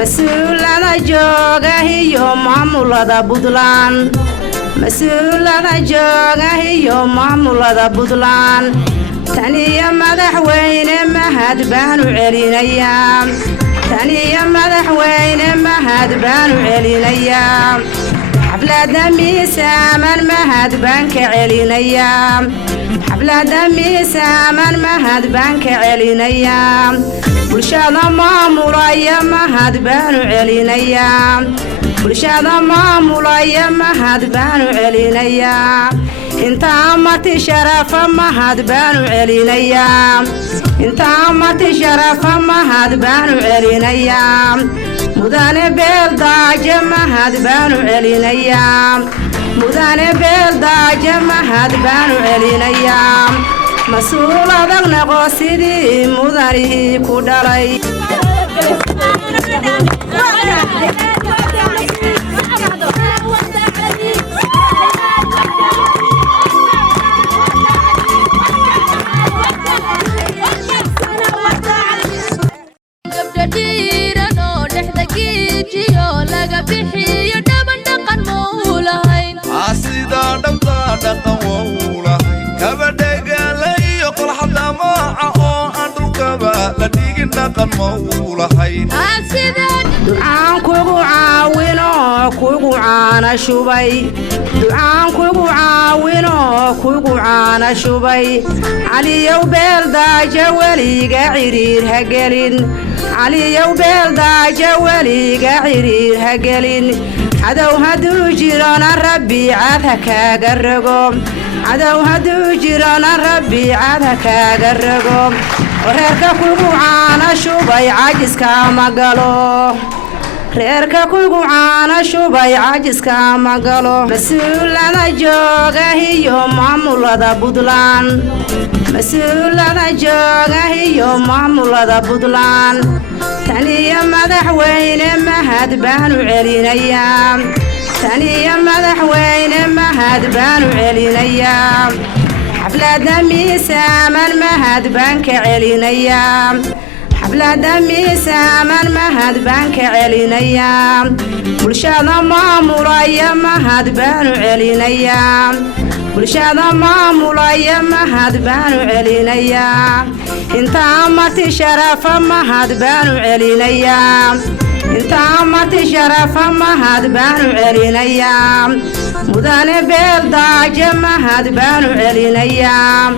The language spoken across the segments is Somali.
مسؤولنا جوجا هي معمولة بدلان مسؤولنا جوجا هي معمولة بدلان تاني مدح وين ما هاد بانو علينا ايام تاني مدح وين ما هاد بانو علينا ايام حفلة دمي سامن ما هاد بانك علينا ايام حفلة دمي سامن ما هاد بانك علينا ايام bulshada maamulaya mahad baanu celinayaa bulshada maamulaya mahad baanu celinayaa inta amati sharafa mahad baanu celinayaa inta amati sharafa mahad baanu celinayaa mudane beeldaaje mahad baanu celinayaa mudane beeldaaje mahad baanu celinayaa مسؤول أدغنا قصيدي مداري كودالي دعان كوغو عاوينو كوغو عانا شوبي دعان كوغو عاوينو كوغو عانا شوبي علي يوبيل دا جوالي قاعرير هقلين علي يوبيل دا جوالي قاعرير هقلين عدو هدو جيران ربي عادها قرقوم عدو هدو جيران ربي عادها قرقوم reerka kugu caana shubay caajiska ma galo reerka kugu caana shubay caajiska ma galo mas'uulada jooga iyo maamulada Puntland mas'uulada jooga iyo maamulada Puntland taniya madaxweyne mahad baanu celinayaa taniya madaxweyne mahad baanu celinayaa حفلة دمي سامن مهد بانك علينيا حفلة دمي سامن مهد بانك علينيا bulshada maamulaya mahad baanu celinayaa bulshada maamulaya mahad baanu celinayaa inta amati sharafa mahad baanu celinayaa inta amati sharafa mahad baanu celinayaa mudane beeldaaje mahad baanu celinayaa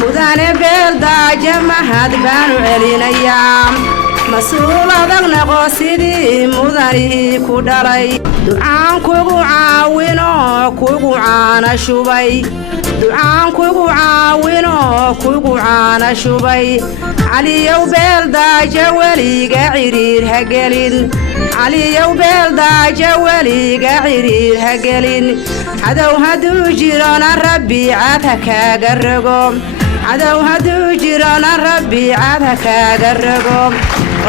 mudane beeldaaje mahad baanu celinayaa مسؤول أدغنا قصيدي مداري كودالي دعان كوغو عاوينو كوغو عانا شوبي دعان كوغو عاوينو كوغو عانا شوبي علي يوبيل دا جوالي قاعرير هقلين علي يوبيل دا جوالي قاعرير هقلين عدو هدو جيران ربي عادها قرقوم عدو هدو جيران ربي عادها قرقوم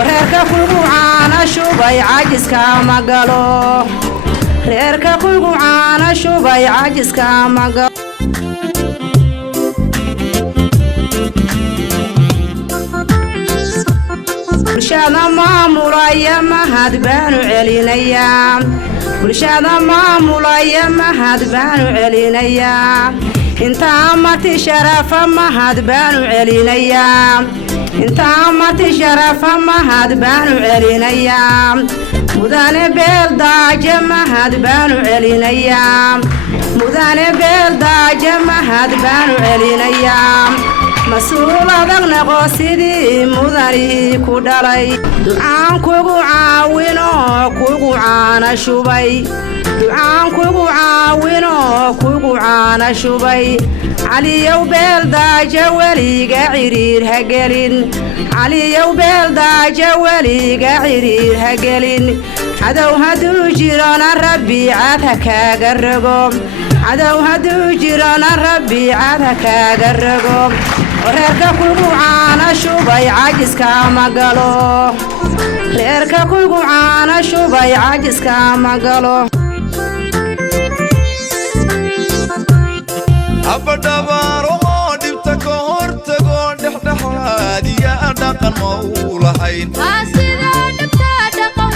reerka kugu caana shubay caajiska ma galo reerka kugu caana shubay caajiska ma galo bulshada maamulaya mahad baanu celinayaa bulshada maamulaya mahad baanu celinayaa inta amati sharafa mahad baanu celinayaa inta amati sharafa mahad baanu celinayaa mudane beeldaaje mahad baanu celinayaa mudane beeldaaje mahad baanu celinayaa mas'uul adagna qosidii mudani ku dhalay ducaan kugu caawino kugu caana shubay ducaan kugu caawino kugu caana shubay علي يوبيل دا جوالي قاعرير هقلين علي يوبيل دا جوالي قاعرير هقلين عدو هدو جيران ربي عادها قرقوم عدو هدو جيران ربي عادها قرقوم reerka kugu caana shubay caajiska ma galo reerka kugu caana shubay caajiska ma galo abadabaro dibta ka hortago dhexdhexaadiya dhaqan ma u lahayn asida dibta dhaqan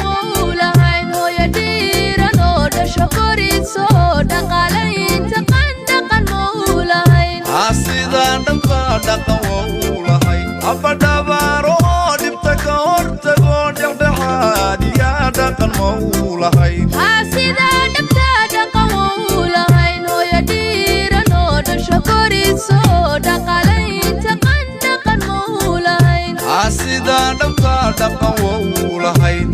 dhaqan wou lahayn abadhabaaro dhibta ka hortago dhexdhexaad yaa dhaqan mau lahayn sida dhabta dhaqan wou lahayn hooyo dhiiran oo dhasho koriso dhaqalaynta qandhaqan mau lahayn sida dhabta dhaqan wou lahayn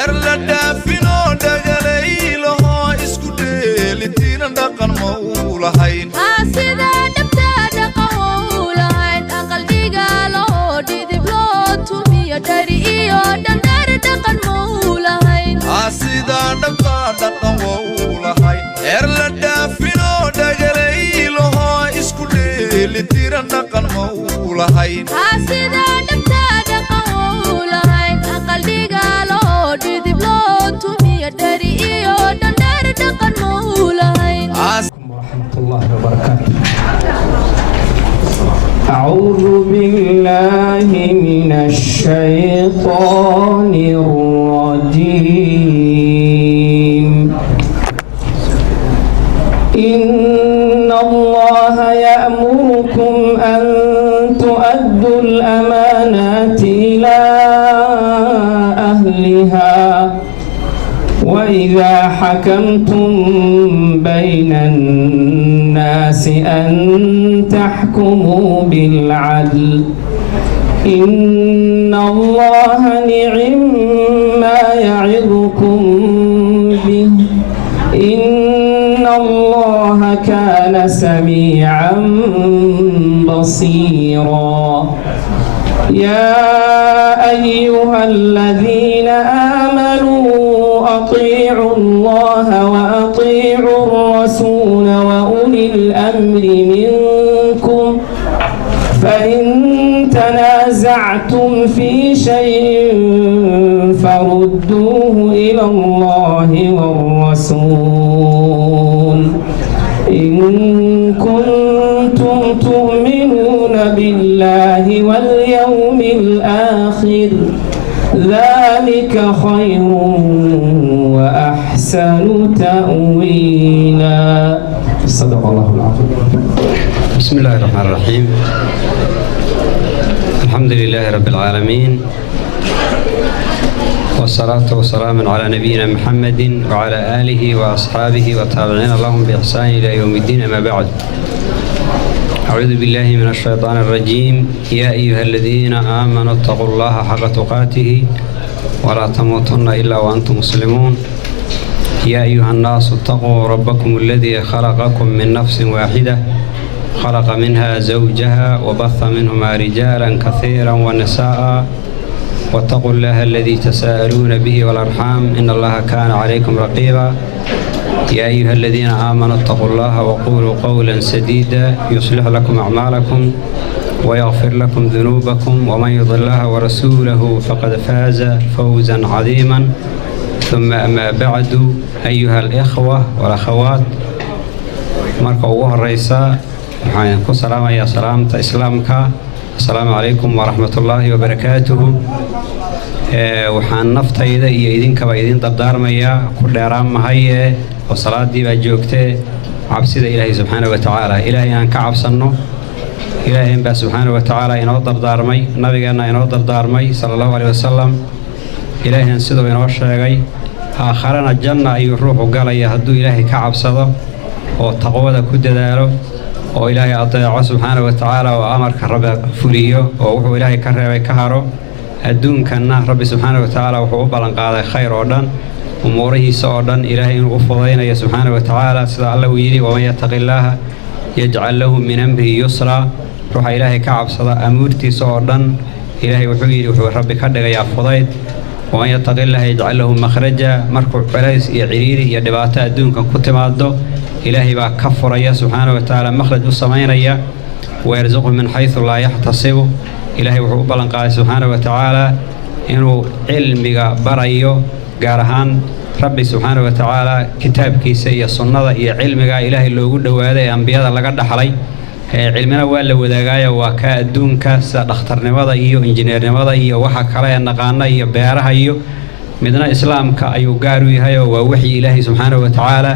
erla dhaafino dhagalaylaho isku dheelitiina dhaqan mau lahayn sida dhabta dhaqan wou lahayn aqal dhigaalo dhidib loo tumiyo dhari iyo dhandhar dhaqan mau lahayn sida dhabta dhaqan wou lahayn erla dhaafino dhagalaylaho isku dheelitiina dhaqan mau lahayn sida dhabta dhaqan wou lahayn aqal dhigaalo dhidib loo tumiyo dhari iyo dhandhar dhaqan mau lahayn ورحمة الله وبركاته. أعوذ بالله من الشيطان الرجيم. إن الله يأمركم أن تؤدوا الأمانات إلى أهلها وإذا حكمتم بين الناس أن تحكموا بالعدل إن الله نعم ما يعظكم به إن الله كان سميعا بصيرا يا أيها الذين آمنوا أطيعوا الله وأطيعوا الرسول وأولي الأمر منكم فإن تنازعتم في شيء فردوه إلى الله والرسول إن كنتم تؤمنون بالله واليوم الآخر ذلك خير وأحسن تأويلا صدق الله العظيم. بسم الله الرحمن الرحيم. الحمد لله رب العالمين والصلاة والسلام على نبينا محمد وعلى آله وأصحابه وتابعين لهم بإحسان إلى يوم الدين. أما بعد، أعوذ بالله من الشيطان الرجيم. يا أيها الذين آمنوا اتقوا الله حق تقاته ولا تموتن إلا وأنتم مسلمون. يا أيها الناس اتقوا ربكم الذي خلقكم من نفس واحدة خلق منها زوجها وبث منهما رجالا كثيرا ونساء واتقوا الله الذي تساءلون به والأرحام إن الله كان عليكم رقيبا. يا أيها الذين آمنوا اتقوا الله وقولوا قولا سديدا يصلح لكم أعمالكم ويغفر لكم ذنوبكم ومن يطع الله ورسوله فقد فاز فوزا عظيما. ثم أما بعد أيها الإخوة والأخوات، marka ugu horeysa waxaan ku salaamayaa salaamta islaamka. Assalaamu calaykum waraxmatullaahi wabarakaatuhu. Waxaan naftayda iyo idinkaba idin dardaarmayaa ku dheeraan mahaye oo salaadii baa joogtee cabsida ilaahay subxaanahu wa tacaala. ilaahay aan ka cabsanno. ilaahay baa subxaanahu wa tacaala inoo dardaarmay, nabigeenna inoo dardaarmay sallallahu alayhi wasallam. ilaahay sidoo inoo sheegay aakharana janna ayuu ruuxu galaya hadduu ilaahay ka cabsado oo taqwada ku dadaalo oo ilaahay adeeco subxaanahu wa tacaala oo amarka rabbi fuliyo oo wuxuu ilaahay ka reebay ka haro. adduunkanna rabbi subxaanahu wa tacaala wuxuu u ballan qaaday khayr oo dhan, umuurihiisa oo dhan ilaahay inuu u fudaynayo subxaanahu wa tacaala, sida alla uu yidhi waman yattaqi illaaha yajcal lahu min amrihi yusra. ruuxa ilaahay ka cabsada amuurtiisa oo dhan ilaahay wuxuu yidhi wuxuu rabbi ka dhigayaa fudayd. waman yattaqi illaaha yajcal lahu makhraja. markuu culays iyo ciriiri iyo dhibaato adduunkan ku timaado ilaahay baa ka furaya subxaanahu wa tacaala, makhraj u samaynaya. wayarzuqu min xaysu laa yaxtasibu. ilaahay wuxuu u ballan qaaday subxaanahu wa tacaala inuu cilmiga barayo, gaar ahaan rabbi subxaanahu wa tacaala kitaabkiisa iyo sunnada iyo cilmiga ilaahay loogu dhowaaday ee ambiyada laga dhaxlay. cilmina waa la wadaagaayo, waa ka adduunka sida dhakhtarnimada iyo injineernimada iyo waxa kale ee naqaana iyo beeraha iyo midna islaamka ayuu gaar u yahay oo waa wixii ilaahay subxaanahu wa tacaala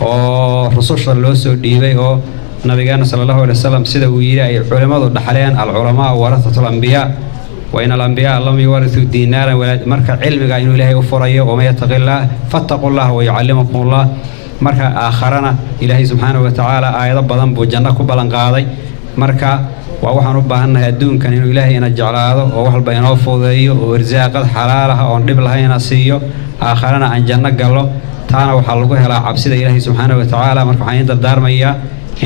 oo rususha loo soo dhiibay oo nabigeena sallallahu alayhi wasallam sida uu yiri ay culimadu dhaxleen al-ulamaa warathatul anbiyaa wa in al-anbiyaa lam yuwarithu dinaran wala marka cilmiga inuu ilaahay u furayo oo ma yataqillah fattaqullaha wa yu'allimukumullah marka aakharana ilaahay subxaanahu wa tacaala aayado badan buu janno ku balan qaaday marka waa waxaan u baahannahay adduunkan inuu ilaahay ina jeclaado oo wax walba inoo fududeeyo oo irsaaqad xalaal ah oon dhib lahayn siiyo aakharana aan janno galo taana waxaa lagu helaa cabsida ilaahay subxaanahu wa tacaala marka waxaan dardaarmayaa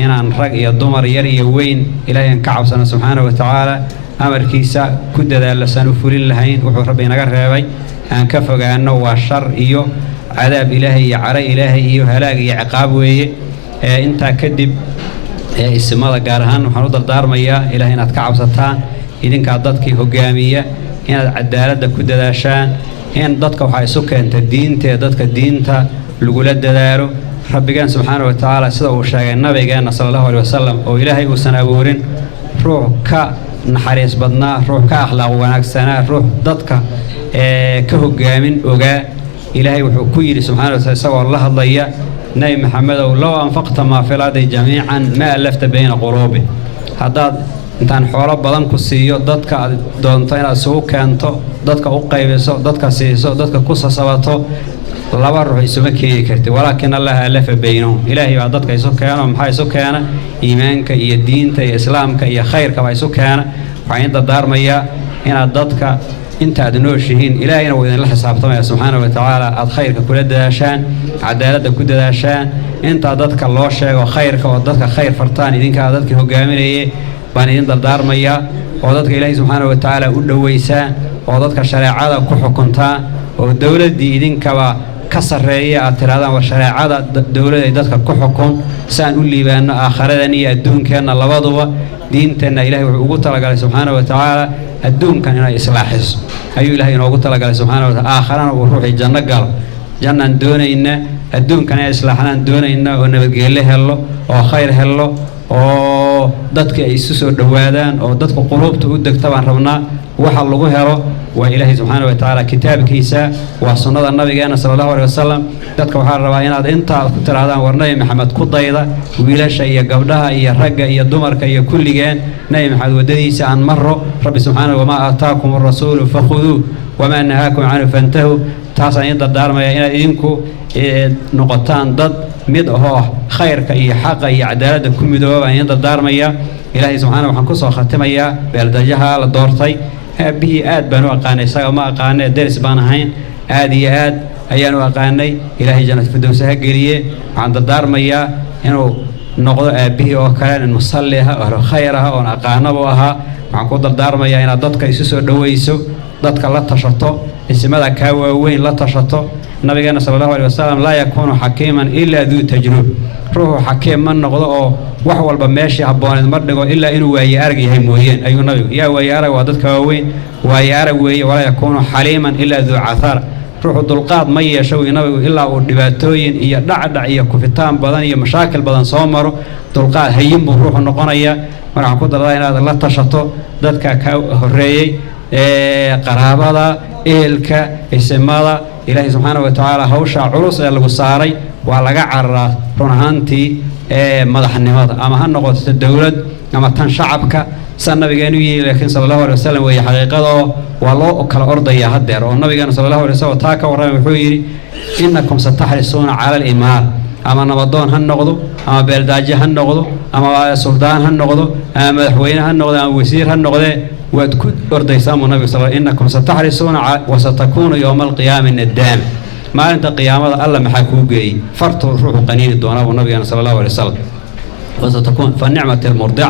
inaan rag iyo dumar yar iyo weyn ilaahay ka cabsano subxaanahu wa tacaala amarkiisa ku dadaalasaan u fulin lahayn wuxuu rabbi inaga reebay aan ka fogaano waa shar iyo cadaab ilaahay iyo cara ilaahay iyo halaag iyo ciqaab weeye intaa kadib ismada gaar ahaan waxaan u dardaarmayaa ilaahay inaad ka cabsataan idinkaa dadkii hogaamiya inaad cadaaladda ku dadaashaan in dadka waxaa isu keenta diinta dadka diinta lagula dadaalo rabbigaan subxaanahu wa tacaala sida uu sheegay nabigeena sallallahu alayhi wasallam oo ilaahay uusan abuurin ruux ka naxariis badnaa ruux ka akhlaaq wanaagsanaa ruux dadka ka hogaamin ogaa ilaahay wuxuu ku yidhi subxaanahu wa tacaala isagoo la hadlaya nabi maxamedow low anfaqta maa fil ardi jamiican ma allafta bayna quluubi haddaad intaan xoolo badan ku siiyo dadka aad doonto inaad isugu keento dadka u qaybiso dadka siiso dadka ku sasabato laba ruux isuma keeni karti walaakin allaha allafa baynahum ilaahay baa dadka isu keeno maxaa isu keena iimaanka iyo diinta iyo islaamka iyo khayrka baa isu keena waxaan dardaarmayaa inaad dadka inta aad nooshihiin ilaahayna wuu idinla xisaabtamaya subxaanahu wa tacaala aad khayrka kula dadaashaan cadaaladda ku dadaashaan inta dadka loo sheego khayrka oo dadka khayr fartaan idinkaa dadkii hogaaminayay baan idin dardaarmayaa oo dadka ilaahay subxaanahu wa tacaala u dhoweysaan oo dadka shareecada ku xukuntaan oo dowladdii idinkaba ka sarreeya aad tirahdaan war shareecada dowladda ay dadka ku xukun saan u liibaano aakhiradan iyo adduunkeenna labaduba diinteenna ilaahay wuxuu ugu talagalay subxaanahu wa tacaala adduunkan inay islaaxiso ayuu ilaahay inoogu talagalay subxaanahu wa tacaala aakharana uu ruuxii janno galo jannaan doonayna adduunkan inay islaaxnaan doonayna oo nabadgelyo hello oo khayr hello oo dadka ay isu soo dhowaadaan oo dadka quluubta u degta baan rabnaa waxa lagu helo waa ilaahay subxaanahu wa tacaala kitaabkiisa waa sunnada nabigeena sallallahu alayhi wasallam dadka waxaa rabaa inaad intaa ku tirahdaan war nabi maxamed ku dayda wiilasha iyo gabdhaha iyo ragga iyo dumarka iyo kulligeen nabi maxamed wadadiisa aan marro rabbi subxaanahu wamaa aataakum arrasuulu fakhuduu wamaa nahaakum canhu fantahuu taasaan idin dardaarmaya inaad idinku noqotaan dad mid ahoo khayrka iyo xaqa iyo cadaaladda ku midooba baan idin dardaarmaya ilaahay subxaanahu waxaan kusoo khatimayaa beeldajaha la doortay aabihii aad baan u aqaanay isaga ma aqaanay deris baan ahayn aad iyo aad ayaan u aqaanay ilaahay jannat firdawsa ha geliye waxaan dardaarmayaa inuu noqdo aabihii oo kale in musalli ah oo khayr ah oo aqaanabo ahaa waxaan ku dardaarmayaa inaad dadka isu soo dhaweyso dadka la tashato ismada ka waaweyn la tashato nabigeena sallallahu alayhi wasallam laa yakuunu xakiiman ilaa duu tajrub ruuxu xakiim ma noqdo oo wax walba meeshii habbooneed ma dhigo ilaa inuu waaye arag yahay mooyeen ayuu nabigu yaa waaye arag waa dadka waaweyn waaye arag weeye walaa yakuunu xaliiman ilaa duu cathar ruuxu dulqaad ma yeesho nabigu ilaa uu dhibaatooyin iyo dhacdhac iyo kufitaan badan iyo mashaakil badan soo maro dulqaad hayin buu ruuxu noqonayaa waxaan ku dardaa inaad la tashato dadka ka horeeyay qaraabada ehelka isimada ilaahay subxaanahu wa tacaala hawsha culus ee lagu saaray waa laga cararaa run ahaantii madaxnimada ama ha noqoto dowlad ama tan shacabka san nabigeenu yiri laakiin sallallahu alayhi wasallam way xaqiiqado waa loo kala ordaya hadeer oo nabigeenu sallallahu alayhi wasallam taa ka waran wuxuu yiri innakum satahrisuna ala al-imaar ama nabadoon ha noqdo ama beeldaaje ha noqdo ama suldaan ha noqdo ama madaxweyne ha noqdo ama wasiir ha noqdo waad ku ordaysaan nabiga sallallahu alayhi innakum satahrisuna wa satakunu yawm al-qiyamah nadam maalinta qiyaamada alla maxaa ku geeyay farto ruuxu qaniini doona nabiga sallallahu alayhi wasallam wa satakun fa ni'matul murdi'a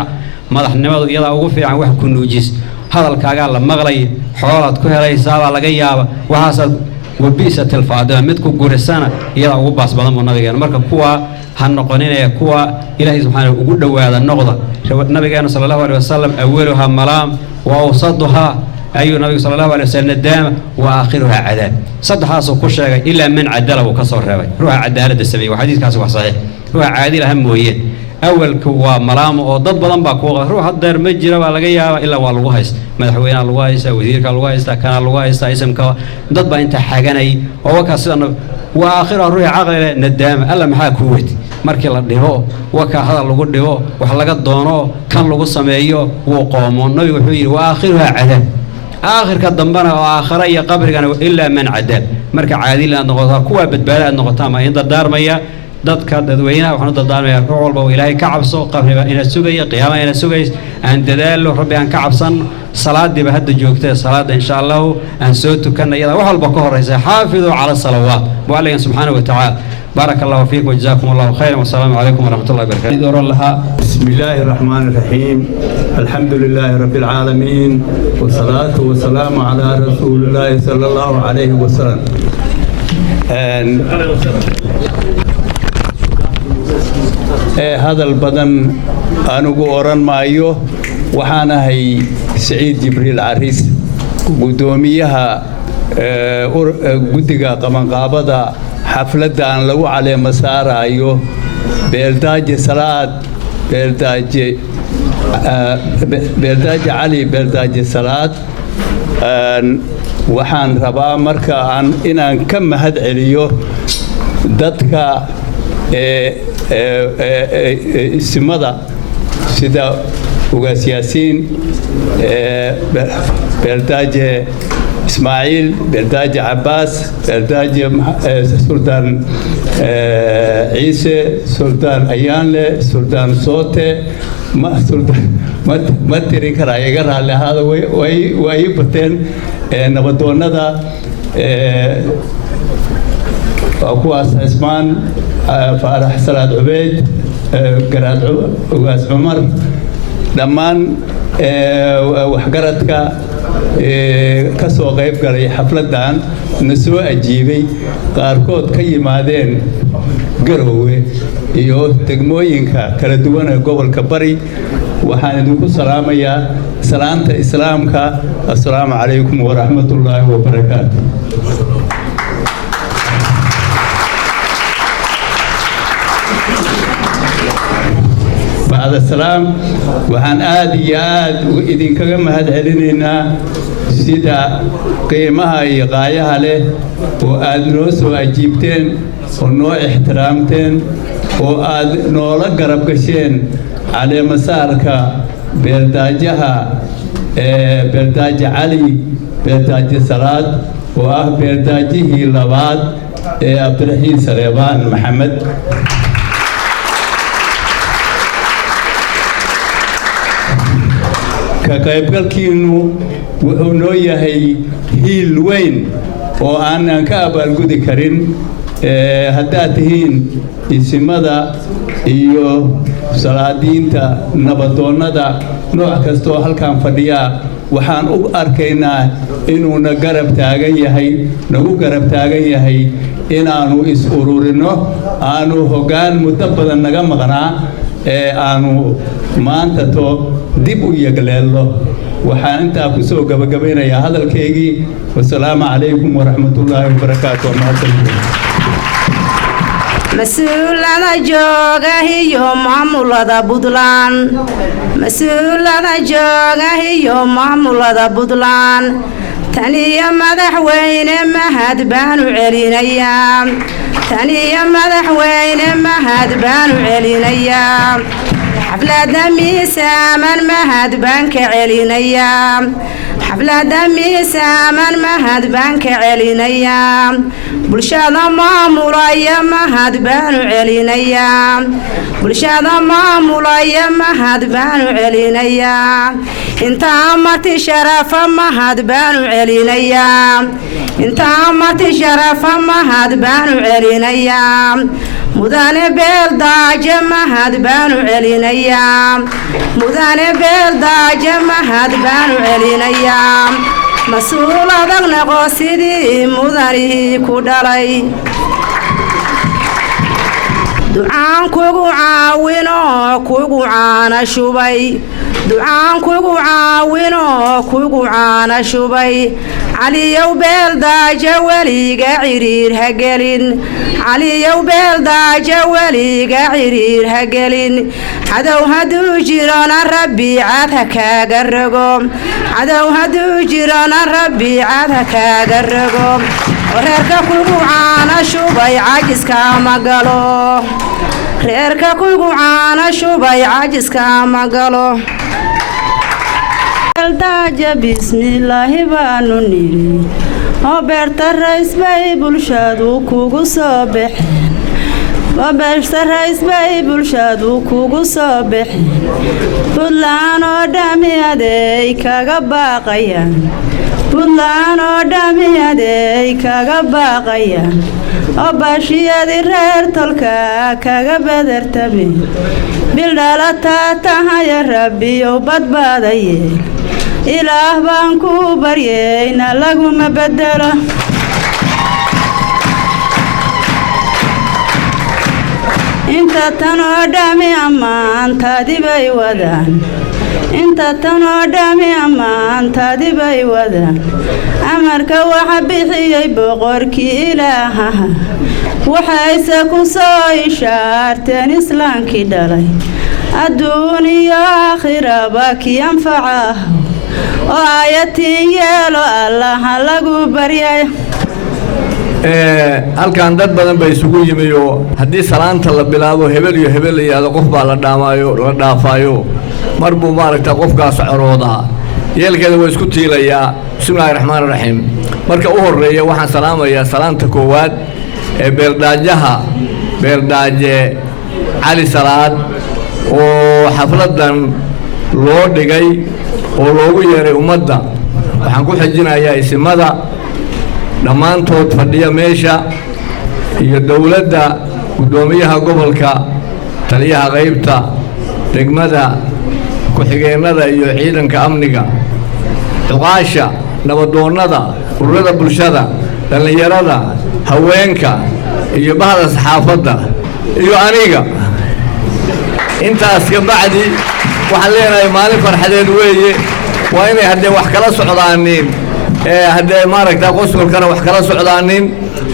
madaxnimadu iyada ugu fiican wax ku nuujis hadalkaaga la maqlay xoolaad ku helaysaa baa laga yaaba waxaas wabiisatil faadima mid ku gurisana iyada ugu baas badan nabigeena marka kuwa han noqoninaya kuwa ilaahay subxaanahu ugu dhawaada noqda nabigeena sallallahu alayhi wasallam awwaluha malaam wa awsaduha أيها النبي صلى الله عليه وسلم ندامة وآخرها عذاب صدحاس وكشة إلا من عدله وكسر ربي روح عدالة السمية وحديث كاسو صحيح روح عادل أهم وهي أول كوا مرام أو ضد بدن باكوا روح الدار مجرى ولا جيا إلا والوهيس مدحوين الوهيس وزير الوهيس كان الوهيس اسم كوا ضد أنت حاجني هو كسر وآخرها روح عقل ندامة ألا محا كويت markii la dhibo waka hadal lagu dhibo wax laga doono kan lagu sameeyo wuu qoomo nabigu wuxuu yiri waa aakhiruha cadab aakhirka dambana oo aakhira iyo qabrigana illa man cadab marka caadil aan noqoto kuwa badbaada aan noqoto ma inta daarmaya dadka dadweynaha waxaan dardaarmaya ruux walba oo ilaahay ka cabso qabriga ina sugaya qiyaamaha ina sugays aan dadaalo rabbi aan ka cabsan salaadiba hadda joogtay salaada insha Allah aan soo tukanayada wax walba ka horeysa xaafidu ala salawaat wa alayhi subhanahu wa ta'ala بارك الله فيكم وجزاكم الله خيرا والسلام عليكم ورحمة الله وبركاته. بسم الله الرحمن الرحيم الحمد لله رب العالمين والصلاة والسلام على رسول الله صلى الله عليه وسلم. هذا البدن أنا قرن مايو وحنا هي سعيد جبريل عريس قدوميها قدقة كمان قابضة حفلة أن لو على مسار أيوه بلداج صلاة بلداج علي بلداج صلاة وحان ربا مركا عن إن كم هاد عليو دتك سمدا سدا وسياسين بلداج إسماعيل بلداج عباس بلداج سلطان عيسى سلطان أيانله سلطان صوته ما سلطان ما تري كراي يقرأ على هذا وي بتن نبضونا ذا أقواس عثمان فرح سراد عبيد قراد أقواس عمر دمان وحقرتك kasoo qayb galay xafladan nasoo ajiibay qaarkood ka yimaadeen Garowe iyo degmooyinka kala duwan ee gobolka Bari waxaan idinku salaamayaa salaanta islaamka assalaamu calaykum wa rahmatullaahi wa barakaatuh. بعد السلام وحن آد وإذن كما هاد علينا سيدا قيمها يغايها له وآد نوس وأجيبتين ونو احترامتين وآد نولا قرب قشين على مسارك بلداجها بلداج علي بلداج صلاة بلداجه لباد عبد الرحيم سليمان محمد كقيبكينو وحنو يهي هيل وين وأنا كابل جودي كرين هداتهين اسمدا iyo salaadiinta nabadoonada nooc kasto halkan fadhiya waxaan u arkaynaa inuu na garab taagan yahay nagu garab taagan yahay inaanu is ururino aanu hogaan muddo badan naga maqnaa aanu maanta to dib u yagleelo waxaan inta ku soo gabagabeynayaa hadalkeygii wassalaamu calaykum wa rahmatullaahi wa barakaatuh. مسؤولنا جوجا هي معمولة بدلان مسؤولنا جوجا هي معمولة بدلان تانية مدح وين مهد بانو علينا أيام تانية مدح وين مهد بانو علينا أيام حفلة دمي سامن مهد بانك علينا أيام حفلة دمي سامن مهد بانك علينا أيام bulshada maamulaya mahad baanu celinayaa bulshada maamulaya mahad baanu celinayaa inta amati sharafa mahad baanu celinayaa inta amati sharafa mahad baanu celinayaa mudane beeldaaje mahad baanu celinayaa mudane beeldaaje mahad baanu celinayaa مسؤول هذا نقصدي مدني كدلي ducaan kugu caawinoo kugu caana shubay ducaan kugu caawinoo kugu caana shubay caliyow beeldaaja weliga ciriir ha gelin caliyow beeldaaja weliga ciriir ha gelin cadow hadduu jirona rabbi cad ha kaaga rogo cadow hadduu jirona rabbi cad ha kaaga rogo reerka kugu caana shubay cajiska ma galo reerka kugu caana shubay cajiska ma galo beeldaaja bismillaahi baanu nidhi oo beerta rays bay bulshadu kugu soo baxeen oo beerta rays bay bulshadu kugu soo baxeen buntland oo dhami adeey kaga baaqayaan buntland oo dhami adeey kaga baaqayaan oo baashiyadii reer tolka kaga badartame bildhalataa tahaya rabbiyow badbaadaye ilaah baan ku baryayna laguma bedelo inta tan oo dhami ammaantaadi bay wadaan inta tan oo dhami ammaantaadi bay wadaan amarka waxa bixiyey boqorkii ilaahaha waxayse ku soo ishaarteen islaankii dhalay adduun iyo aakhiraba kii anfaca ah oo aayatiin yeelo allaha lagu baryay halkan dad badan bay isugu yimi oo haddii salaanta la bilaabo hebel iyo hebel la yidhaahdo qof baa la dhaafaayo mar buu maaragtaa qofkaas coroodaa yeelkeeda waa isku tiilayaa bismillaahi raxmaani raxiim marka u horreeya waxaan salaamayaa salaanta koowaad ee beeldaaje cali salaad oo xafladdan loo dhigay oo loogu yeeray ummadda waxaan ku xijinayaa isimada dhammaantood fadhiya meesha iyo dowladda guddoomiyaha gobolka taliyaha qaybta degmada ku-xigeennada iyo ciidanka amniga cuqaasha nabadoonnada ururada bulshada dhallinyarada haweenka iyo bahda saxaafadda iyo aniga intaas ka bacdi waxaan leenahay maalin farxadeed weeye waa inay haddee wax kala socdaanin haddee maaragtaa qosolkana wax kala socdaanin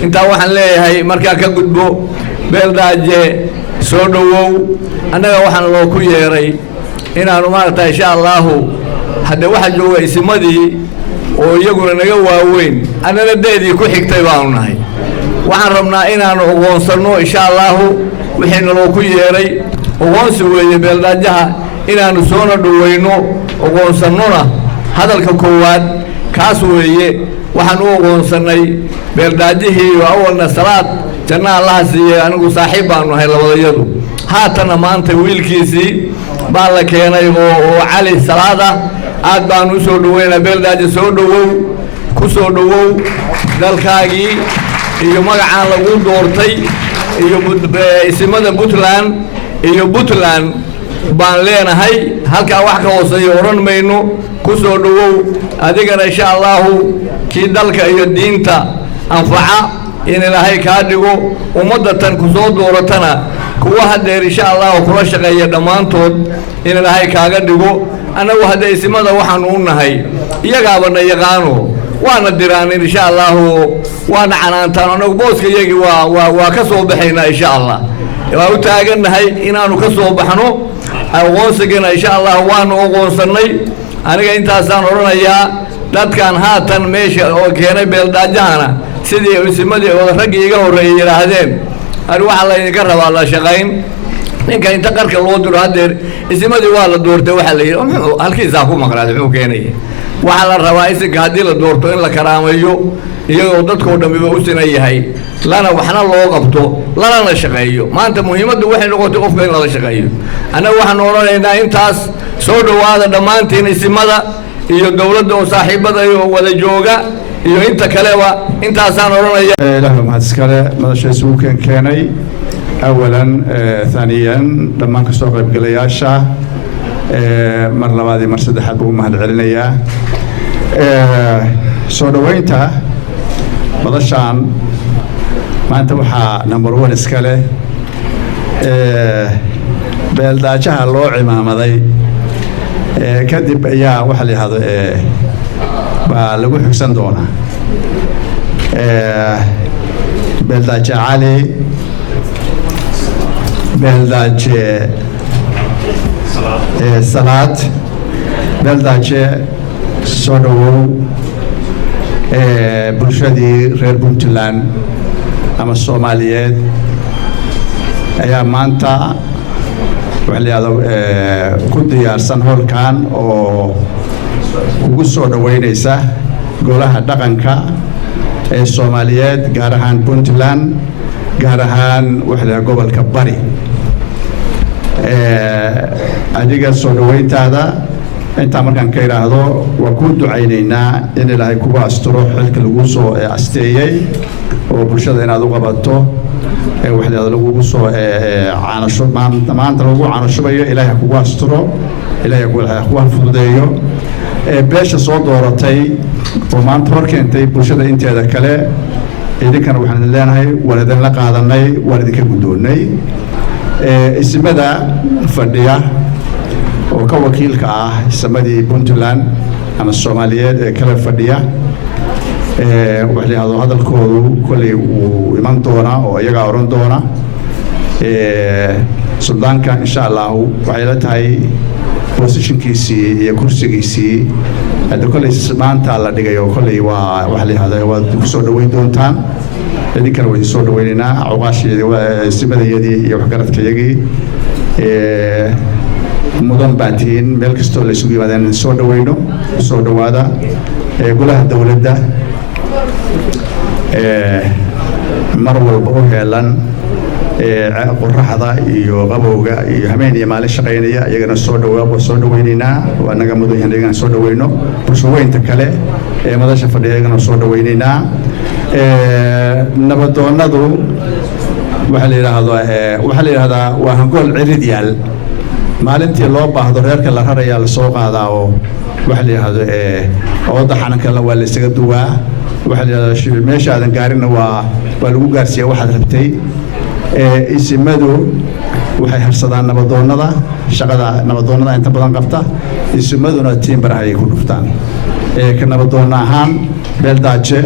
intaa waxaan leeyahay markaa ka gudbo beeldaaje soo dhowow annaga waxaan loo ku yeeray inaannu maaragtaa insha allaahu haddee waxaa jooga isimadii oo iyaguna naga waaweyn annana deedii ku xigtay baanu nahay waxaan rabnaa inaannu ogoonsanno insha allaahu wixiina loo ku yeeray ogoonsi weeye beeldaajaha inaannu soona dhowayno ogoonsannona hadalka koowaad kaas weeye waxaan u ogoonsannay beeldaajihii iyo awalna salaad janna allaha siiyey anigu saaxiib baanu nahay labadayadu haatanna maanta wiilkiisii baa la keenay oo cali salaad ah aad baanu u soo dhoweynaa beeldaaje soo dhowow ku soo dhowow dalkaagii iyo magacaan lagu doortay iyo isimada puntland iyo puntland baan leenahay halkaa wax ka hooseeya odhan mayno ku soo dhowow adigana insha allaahu kii dalka iyo diinta anfaca in ilaahay kaa dhigo ummadda tan ku soo dooratana kuwa haddeer insha allaahu kula shaqeeya dhammaantood in ilaahay kaaga dhigo annagu haddee isimada waxaannu u nahay iyagaaba na yaqaano waana diraanin insha allaahu waana canaantaan annagu booska iyagii waa ka soo baxaynaa insha allah waa u taagannahay inaannu ka soo baxno aqoonsigana insha allah waanu oqoonsannay aniga intaasaan odhanayaa dadkan haatan meesha oo keenay beeldaajahana sidii isimadii oo raggii iga horreeyey yidhaahdeen ani waxaa laydinka rabaa la shaqayn ninka inta qarka loo diro haddeer isimadii waa la doortay waxaa la yidhi muxuu halkiisaa ku maqnaaday muxuu keenaya waxaa la rabaa isinka haddii la doorto in la karaameeyo iyagoo dadkoo dhammiba u sinan yahay lana waxna loo qabto lanana shaqeeyo maanta muhiimaddu waxay noqotay qofka in lala shaqeeyo annaga waxaanu odhanaynaa intaas soo dhowaada dhammaantiin isimada iyo dowladda oo saaxiibada iyo wada jooga iyo inta kaleba intaasaan odhanaya ilaahay mahad iskale madasha isugu keenay awalan thaniyan dhammaan ka soo qaybgalayaasha mar labaad iyo mar saddexaad buu mahad celinayaa soo dhoweynta madashaan maanta waxaa number 1 iska leh beeldaajaha loo cimaamaday kadib ayaa waxa la yidhaahdo baa lagu xigsan doonaa beeldaaje cali beeldaaje salaad beeldaaje soo dhawow bulshadii reer Puntland ama Soomaaliyeed ayaa maanta waxa la yiraahdo ku diyaarsan howlkan oo ugu soo dhaweynaysa golaha dhaqanka ee Soomaaliyeed gaar ahaan Puntland gaar ahaan waxa la gobolka Bari adiga soo dhaweyntaada inta markaan ka yiraahdo waa ku ducaynaynaa in Ilaahay kugu asturo xilka lagu soo asteeyay oo bulshada inaad u qabato waxa la lagu soo caanasho maanta lagu caanashabayo Ilaahay kugu asturo Ilaahay kugu fududeeyo beesha soo dooratay oo maanta hor keentay bulshada inteeda kale idinkana waxaan leenahay waladan la qaadanay waladinka gudoonay ismada fadhiya oo ka wakiilka ah ismadii Puntland ama Soomaaliyeed ee kala fadhiya waxa la yiraahdo hadalkoodu kulay uu iman doona oo iyaga oran doona suldaanka insha Allah waxay la tahay positionkiisii iyo kursigiisii hadda kulay maanta la dhigayo kulay waa waxa la yiraahdo waa ku soo dhaweyn doontaan idinkana way soo dhaweynaa awqaasheedii waa ismadayadii iyo waxgaradkayagii mudan baatiin meel kastoo la isugu yimaadaan soo dhaweyno soo dhawaada golaha dawladda mar walba u heelan qorraxda iyo qabowga iyo habeen iyo maalin shaqeynaya iyagana soo dhaweynaynaa waa naga mudan yahay iyagana soo dhaweyno bulshooyinka kale ee madasha fadhiya iyagana soo dhaweynaynaa nabadoonadu waxa la yiraahdaa waa hangool cirid yaal maalintii loo baahdo reerka la raraya la soo qaadaa oo waxa la yiraahdo ooda xananka la waa la isaga duwaa waxa la yiraahdaa meesha aadan gaarin waa lagu gaarsiyaa waxaad rabtay isimadu waxay harsadaan nabadoonada shaqada nabadoonada inta badan qabta isimaduna tiimbar ay ku dhuftaan ka nabadoon ahaan beeldaaje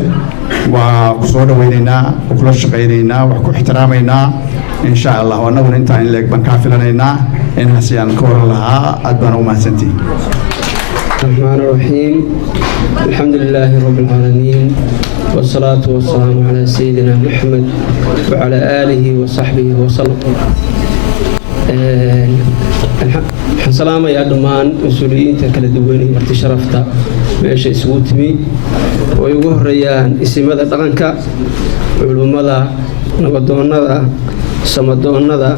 waa ku soo dhaweynaynaa oo kula shaqeynaynaa wax ku ixtiraamaynaa insha Allah annaguna inta in leeg ban ka filanaynaa in hasiyaan ka waran lahaa aad baan u mahadsantihiin الرحمن الرحيم الحمد لله رب العالمين والصلاة والسلام على سيدنا محمد وعلى آله وصحبه وسلم السلام يا دمان مسؤولين تكل دواني مرت شرفتا ماشي سوتمي ويوه ريان اسم هذا طغنك علومة نبضونا سمدونا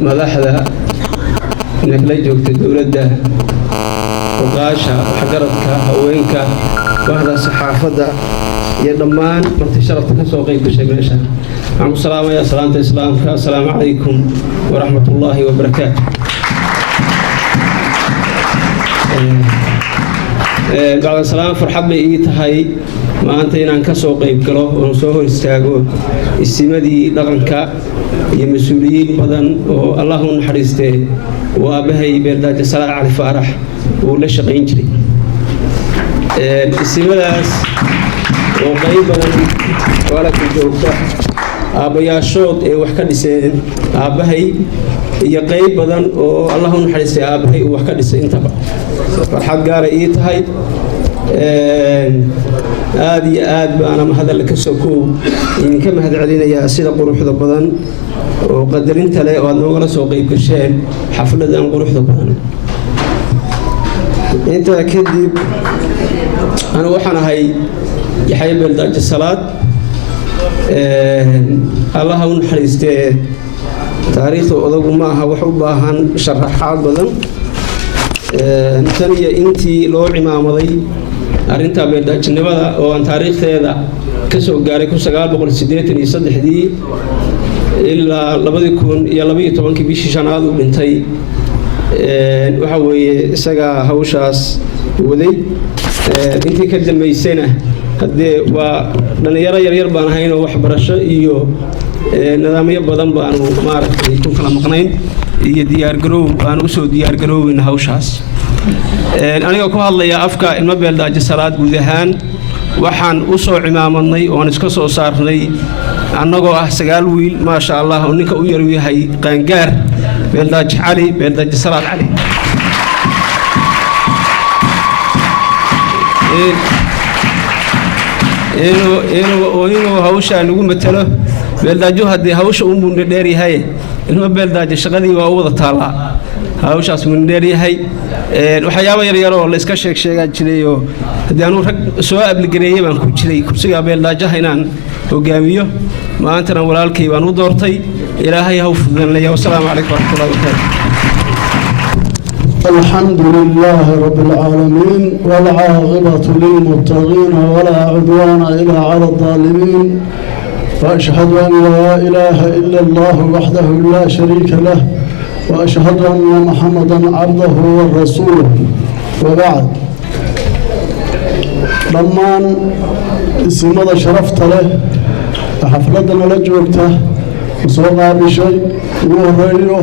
ملاحظة إنك لا جوكت الدولة ده وقاشة وحجرتك هوينك وهذا صحافة يا دمان مرت شرفتك سوقي بشكل عم السلام يا سلامة الإسلام السلام عليكم ورحمة الله وبركاته بعد السلام فرحب لي تهاي ما أنت هنا كسوق يبقله ونسوه يستاجو السمدي دغنك يمسؤولين بدن والله نحرسته وأبهي برداج السلام على فرح ولا شقين جري السمداس وقريبا ولا كجوكه aabayaashood ee wax ka dhiseen aabahay iyo qayb badan oo Allah u naxariistay aabahay wax ka dhisay intaba farxad gaar ah tahay aad iyo aad baan mahadal ka soo koob in ka mahad celinayaa sida quruxda badan oo qadarinta leh oo aad nooga soo qayb gasheen xafladan quruxda badan inta kadib ana waxaan ahay Yaxya Beeldaaje Salaad الله ونحرسته تاريخه أضاقوا معها وحبها شرحات بدن ثانية أنتي لو عمام ضي أرنتا بيداج نبضة وأن تاريخ هذا كسو جاريكو سجال بقول سديتني يصدق دي إلا لبدي يكون يلا بيجي طبعا كبيش شناد وبنتي وحوي سجا هوشاس وذي أنتي كده ميسنة haddee waa dhallinyaro yaryar baan ahayn oo waxbarasho iyo nidaamyo badan baanu maaragtay ku kala maqnayn iyo diyaargaroow aan usoo diyaargarooweyna hawshaas aniga ku hadlaya afka ilmo beeldaajo salaad guud ahaan waxaan u soo cimaamadnay oon iska soo saarnay annagoo ah 9 wiil maasha allah oo ninka u yar yahay qaangaar beeldaajo cali beeldaajo salaad cali inuu hawsha lagu matalo beeldaajo haddii hawsha u muddo dheer yahay ilmo beeldaajo shaqadii waa u wada taallaa hawshaas muddo dheer yahay waxyaabo yaryar oo la iska sheegaa jiray oo haddii aanu rag soo abligareeyay baan ku jiray kursiga beeldaajaha inaan hogaamiyo maantana walaalkay baan u doortay ilaahay ha u fududeeyo wassalaamu calaykum waraxmatullaahi wabarakaatuh الحمد لله رب العالمين والعاقبة للمتقين ولا عدوان إلا على الظالمين وأشهد أن لا إله إلا الله وحده لا شريك له وأشهد أن محمدا عبده ورسوله وبعد ضمان اسم هذا شرفت له حفلتنا لجوكته وصوغا بشيء وهريره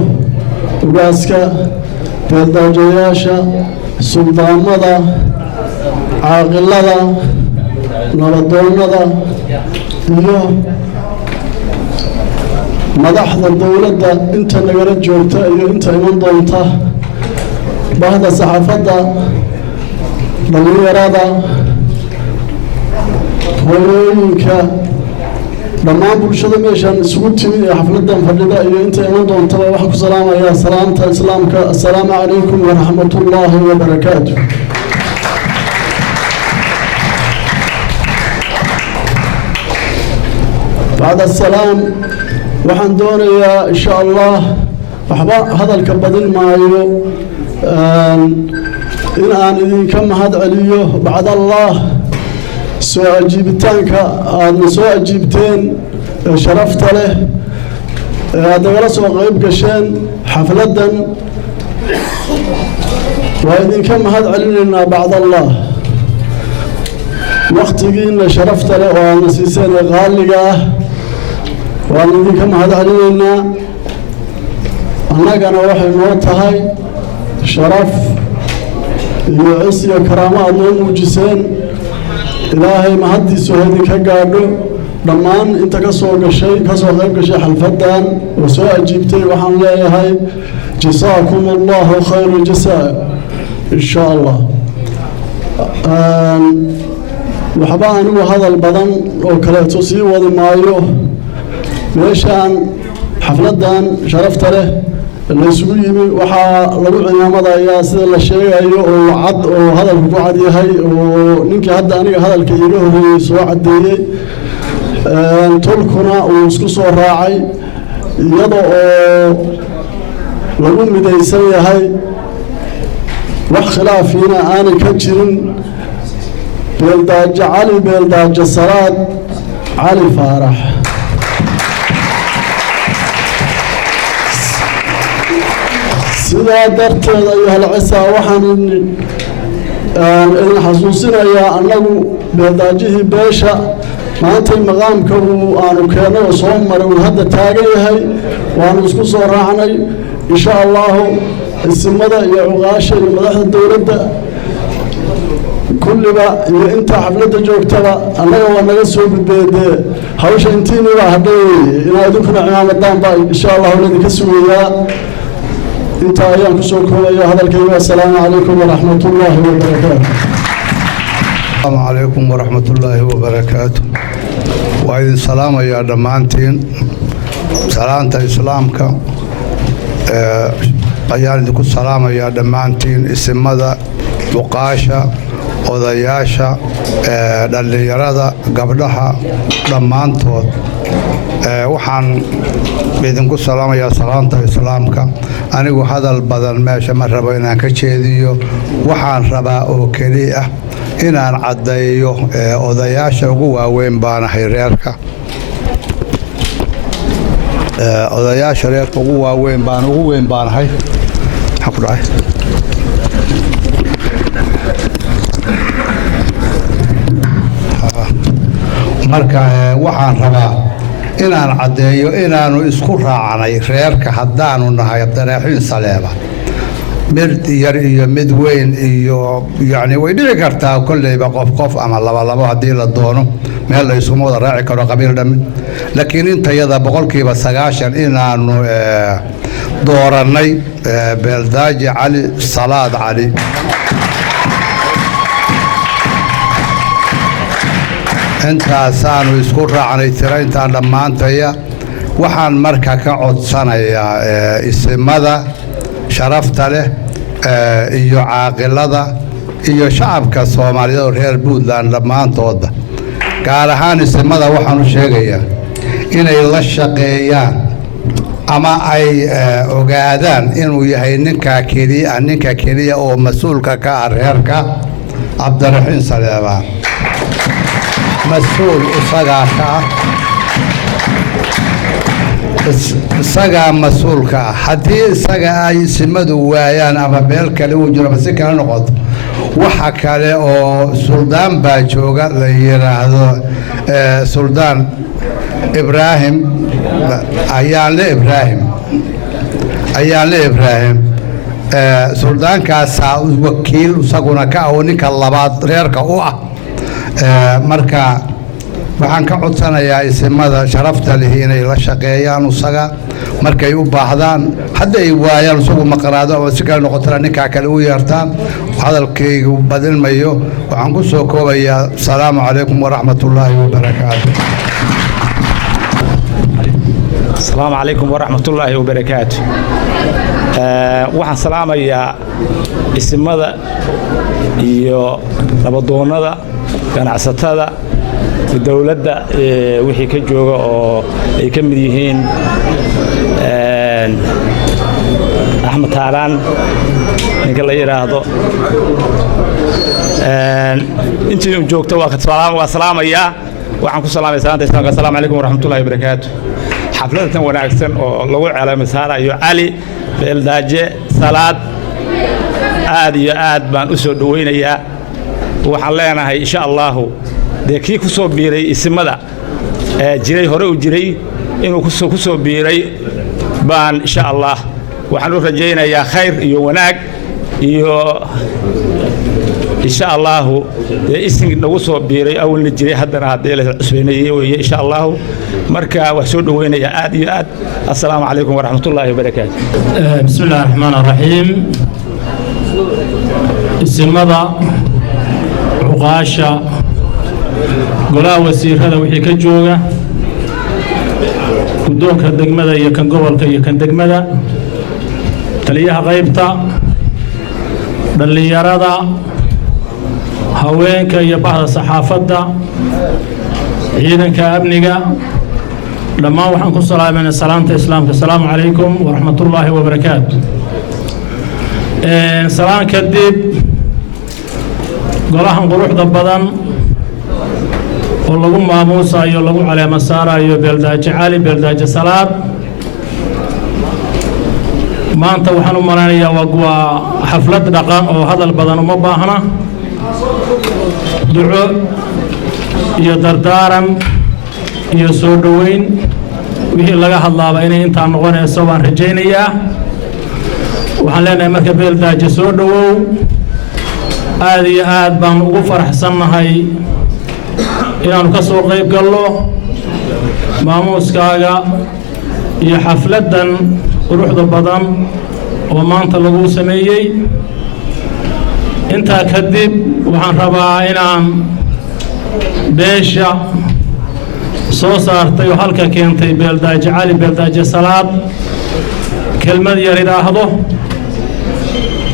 وقاسكه beeldaajayaasha suldaamada caaqilada nabadoonnada iyo madaxda dowladda inta nagala joogta iyo inta iman doonta bahda saxaafadda dhallinyarada hooyooyinka dhammaan bulshada meeshaan isugu timi ee xafladan fadhida iyo inta iman doontaba waxaan ku salaamayaa salaamta islaamka assalaamu calaykum waraxmatullaahi wabarakaatu bacda asalaam waxaan doonayaa insha allah waxba hadalka badin maayo in aan idinka mahad celiyo bacdallah soo ajiibitaanka aadna soo ajiibteen sharafta leh aad nagala soo qayb gasheen xafladan waa idinka mahad celinaynaa bacdallah waktigiina sharafta leh oo aadna siiseen ee qaaliga ah waan idinka mahad celinaynaa annagana waxay noo tahay sharaf iyo cis iyo karaamo aad noo muujiseen ilaahay mahaddiisu idinka gaadho dhammaan inta kasoo qayb gashay xalfadan oo soo ajiibtay waxaan leeyahay jasaakum allahu khayra jasaa insha allah waxba anigu hadal badan oo kaleeto sii wadi maayo meeshaan xafladan sharafta leh laysugu yimi waxaa lagu cimaamadayaa sida la sheegayo oo cad oo hadalku ku cad yahay oo ninkii hadda aniga hadalka iiga horreeyey soo caddeeyey tolkuna uu isku soo raacay iyada oo lagu midaysan yahay wax khilaafiina aanay ka jirin beeldaajo cali beeldaajo salaad cali faarax sidaa darteeda iyo halcisaa waxaan idin xasuusinayaa annagu beeldaajihii beesha maantay maqaamka aanu keennay oo soo maray uu hadda taagan yahay waanu isku soo raacnay insha allahu isimada iyo cuqaasha iyo madaxda dowladda kulliba iyo intaa xafladda joogtaba annaga waa naga soo gudbeedee hawsha intiiniba hadhay inaad idinkuna cimaamadaan baa insha allahu laydinka sugayaa انت ايام كسو كويا هذا الكلمه السلام عليكم ورحمه الله وبركاته. السلام عليكم ورحمه الله وبركاته. وايد السلام يا دمانتين سلامة اسلامك ayaan idinku salaamayaa dhammaantiin isimada duqaasha odayaasha dhallinyarada gabdhaha dhammaantood waxaan idinku salaamayaa salaanta islaamka anigu hadal badan meesha ma rabo inaan ka jeediyo waxaan rabaa oo keliya inaan caddeeyo odayaasha ugu waaweyn baanahay reerka odayaasha reerka ugu weyn baanahay maxaa ku dhacay marka waxaan rabaa inaan caddeeyo inaanu isku raacnay reerka haddaanu nahay Cabdiraxiin Saleeba mid yar iyo mid weyn iyo yani way dhici kartaa kolleyba qof ama laba haddii la doono meel la isugu wada raaci karo qabiil dhamid laakiin intayada 90% inaanu dooranay Beeldaaji Cali Salaad Cali intaasaanu isku raacnay tira intaan dhammaantaya waxaan marka ka codsanayaa isimada sharafta leh iyo caaqilada iyo shacabka Soomaaliyeed oo reer Puntland dhammaantooda gaar ahaan isimada waxaan u sheegayaa inay la shaqeeyaan ama ay ogaadaan inuu yahay ninka keliya oo mas'uulka ka ah reerka Cabdiraxiin Saleeba مسؤول isaga mas'uulka hadii isaga ay simadu waayaan ama meel kale uu jiro bas kale noqoto waxa kale oo suldaan baa jooga la yiraahdo suldaan Ibrahim ayaan le Ibrahim suldaankaas wakiil isaguna ka oo ninka labaad reerka u ah marka waxaan ka codsanayaa isimada sharafta leh inay la shaqeeyaan usaga markay u baahdaan hadda ay waayaan isagu maqraado oo si kale noqotana ninka kale u yeertaan hadalkaygu badilmayo waxaan ku soo koobayaa salaamu calaykum waraxmatullaahi wabarakaatuh السلام عليكم ورحمة الله وبركاته waxaan salaamayaa isimada iyo labadoonada ganacsatada dawladda wixii ka jooga oo ay ka mid yihiin Axmed Taaran ninka la yiraahdo intii joogta waa salaamayaa waxaan ku salaamayaa salaanta islaamka assalaamu calaykum waraxmatullaahi wabarakaatuh xafladatan wanaagsan oo lagu calaamad saarayo Cali Beeldaaje Salaad aad iyo aad baan u soo dhaweynayaa waxaan leenahay insha Allah deekii ku soo biiray isimada jiray hore u jiray inuu ku soo biiray baan insha Allah waxaan u rajaynayaa khayr iyo wanaag iyo insha Allah isin nagu soo biiray awalna jiray haddana hadii la cusbeenayay way insha Allah marka wax soo dhaweynaya aad iyo aad assalaamu calaykum waraxmatullaahi wabarakaatuh bismillaahir rahmaanir rahiim isimada uqaasha golaha wasiirada wixii ka jooga guddoonka degmada iyo kan gobolka iyo kan degmada taliyaha qaybta dhalinyarada haweenka iyo bahda saxaafadda ciidanka amniga dhammaan waxaan ku salaamayna salaanta islaamka assalaamu calaykum waraxmatullaahi wabarakaatuh salaan kadib golahan quruxda badan oo lagu maamuusayo lagu caleema saarayo Beeldaaje Cali Beeldaaje Salaad maanta waxaan u maleynayaa waa xaflad dhaqan oo hadal badan uma baahna duco iyo dardaaran iyo soo dhaweyn wixii laga hadlaaba inay intaan noqonayso baan rajaynayaa waxaan leenahay marka Beeldaaje soo dhawow aad iyo aad baan ugu faraxsanahay inaanu ka soo qayb galno maamuuskaaga iyo xafladan quruxda badan oo maanta lagu sameeyay inta kadib waxaan rabaa inaan beesha soo saartay oo halka keentay Beeldaaje Cali Beeldaaje Salaad kelmad yar iraahdo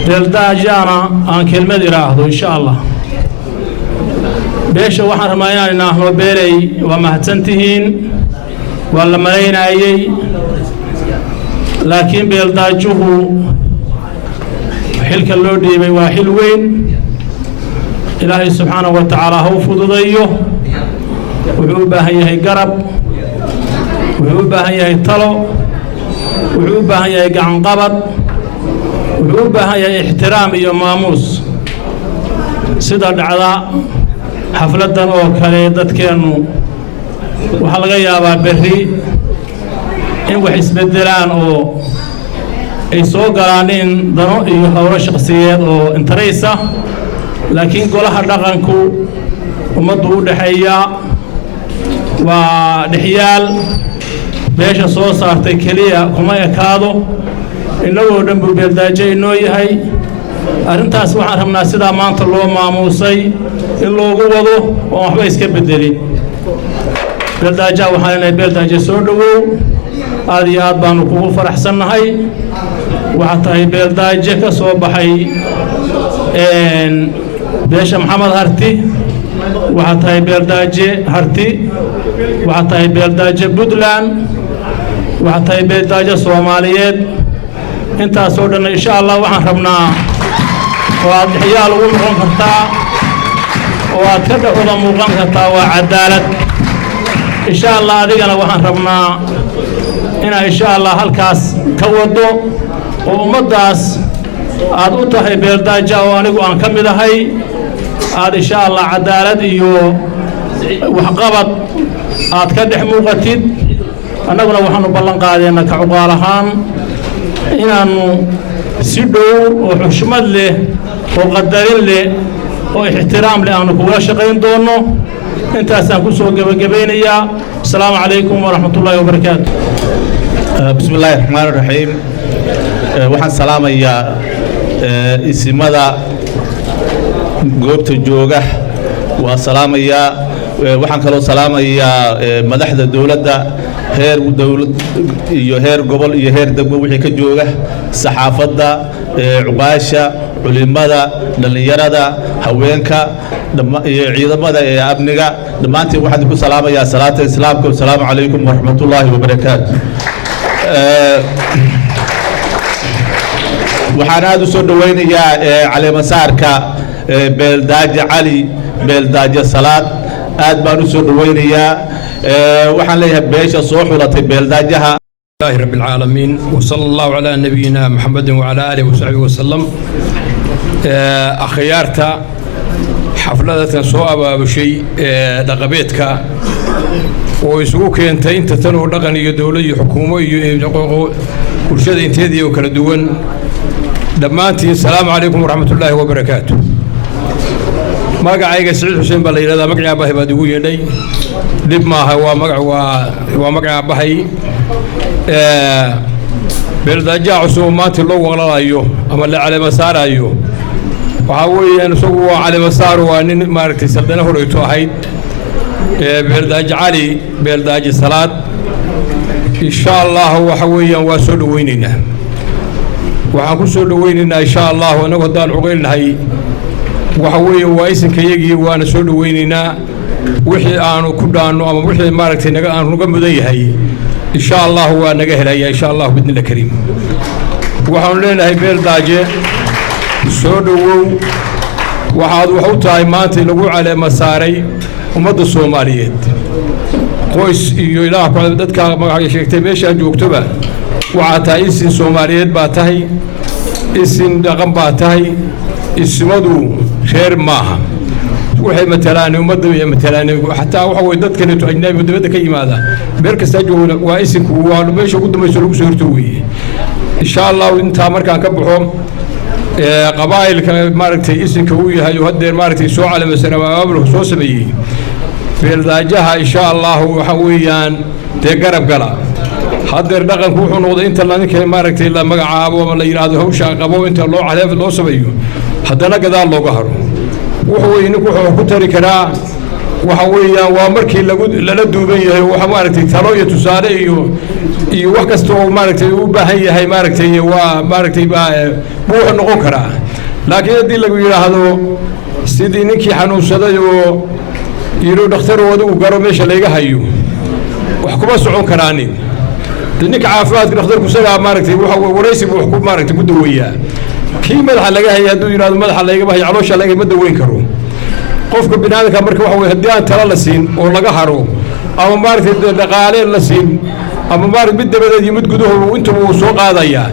Beeldaajana aan kelmad iraahdo insha Allah beesha waxaan rabaa inaan inaahno beelay waa mahadsantihiin waa la maleynayay laakiin Beeldaajuhu xilka loo dhiibay waa xil weyn ilaahay subxaanahu wa tacaala ha u fududeeyo wuxuu u baahan yahay garab wuxuu u baahan yahay talo wuxuu u baahan yahay gacan qabad wuxuu u baahan yahay ixtiraam iyo maamuus sida dhacda xafladan oo kale dadkeenu waxaa laga yaabaa berri in wax isbedelaan oo ay soo galaan in dano iyo howlo shakhsiyeed oo intaraysa laakiin golaha dhaqanku ummaddu u dhaxeeya waa dhexyaal beesha soo saartay keliya kuma ekaado innagoo dhan buu beeldaajo inoo yahay arrintaas waxaan rabnaa sidaa maanta loo maamuusay in loogu wado oo waxba iska bedelin beeldaajaha waxaan leenahay beeldaajo soo dhowow aad iyo aad baanu kugu faraxsannahay waxaa tahay beeldaajo ka soo baxay beesha maxamed harti waxaa tahay beeldaaje harti waxaa tahay beeldaaje puntland waxaa tahay beeldaajo soomaaliyeed intaasoo dhan insha allah waxaan rabnaa oo aad dhexyaal ugu noqon kartaa oo aad ka dhexooda muuqan kartaa waa cadaalad insha allah adigana waxaan rabnaa inaa insha allah halkaas ka wado oo ummaddaas aad u tahay beeldaaja oo anigu aan ka mid ahay aad insha allah cadaalad iyo waxqabad aad ka dhex muuqatid annaguna waxaanu ballan qaadeenna ka cuqaal ahaan inaannu si dhow oo xushmad leh oo qadarin leh oo ixtiraam leh aanu kugula shaqayn doonno intaasaan ku soo gebagabaynayaa asalaamu calaykum waraxmatullaahi wabarakaatu bismi illaahi raxmaan raxiim waxaan salaamayaa isimada goobta jooga waa salaamayaa waxaan kaloo salaamayaa madaxda dowladda heer dowlad iyo heer gobol iyo heer degmo wixii ka jooga saxaafadda cuqaasha culimada dhallinyarada haweenka iyo ciidamada ee amniga dhammaantiin waxaan ku salaamayaa salaata islaamka wasalaamu calaykum waraxmatullaahi wabarakaatu waxaan aad u soo dhowaynayaa caleemasaarka beeldaaje cali beeldaaje salaad aad baan u soo dhowaynayaa waxaan leeyahay beesha soo xulatay beeldaajaha الله رب العالمين وصلى الله على نبينا محمد وعلى آله وصحبه وسلم أخيارتا حفلة سوء بشيء لقبيتك ويسوق أنت تنو لغني دولي حكومي ورشاد انتدي وكردون دمانتي السلام عليكم ورحمة الله وبركاته ما قاعد سعيد حسين بالله هذا مقعد به بدوي لي دب ما هو مقعد به beeldaajaha cusub maanta loo waqlalayo ama la caleemasaarayo waxaa weeyaan isagu waa caleemasaar waa nin maaragtay saldana horeyto ahayd beeldaaje cali beeldaaje salaad insha allah waxa weeyaan waa soo dhawaynaynaa waxaan ku soo dhawaynaynaa insha allah anagu haddaan cuqaylnahay waxa weeye waa isinkayagii waana soo dhawaynaynaa wixii aanu ku dhaanno ama wixii maaragtay aanu naga mudan yahay إن شاء الله هو نجهل إن شاء الله بإذن الله كريم وحنا لنا هاي بيرداجة سودو وحاد وحوتها مانتي لقوا على مساري ومد الصوماليات قوس يلاح على بدك ما شيء تبيش أجو كتبه وعطا إسن صوماليات باتهي إسن رقم باتهي اسمدو خير معها وحي مثلاني ومدوية مثلاني حتى وحو يدد كنتو أجنبي ودبدا كي ماذا بيركس تاجو واسك وماشي قدام يسلوك سورتوي إن شاء الله وانت مركان كبحهم قبائل ماركتي اسن كوي هاي وهدير ماركتي سوء على مسنا وابله سوء سبي في الداجها إن شاء الله وحويان تقرب قلا هدير دقن كوحو نوض انت لانك ماركتي لا مقعاب ولا يرادو هوشا قبو انت الله عليه في الله سبيو هدنا قدا الله قهرو wuxuu inuu ku tari karaa waxa weeyaan waa markii lala duuban yahay waxa maaragtay talo iyo tusaale iyo wax kasta oo maaragtay u baahan yahay maaragtay waa maaragtay buu noqon karaa laakiin hadii lagu yiraahdo sidii ninkii xanuunsaday oo yiro dhakhtar wada u garo meesha laga hayo wax kuma socon karaanin ninka caafimaadka dhakhtarku saga maaragtay waxa waraysi wax ku maaragtay ku daweeyaa kii madaxa laga hayay hadduu yiraahdo madaxa laga bahay caloosha laga ma daweyn karo qofka binaadamka marka waxa weey haddii aan tala la siin oo laga haro ama maaragtay dhaqaale la siin ama maaragtay mid dabadeed iyo mid gudaha inta uu soo qaadaya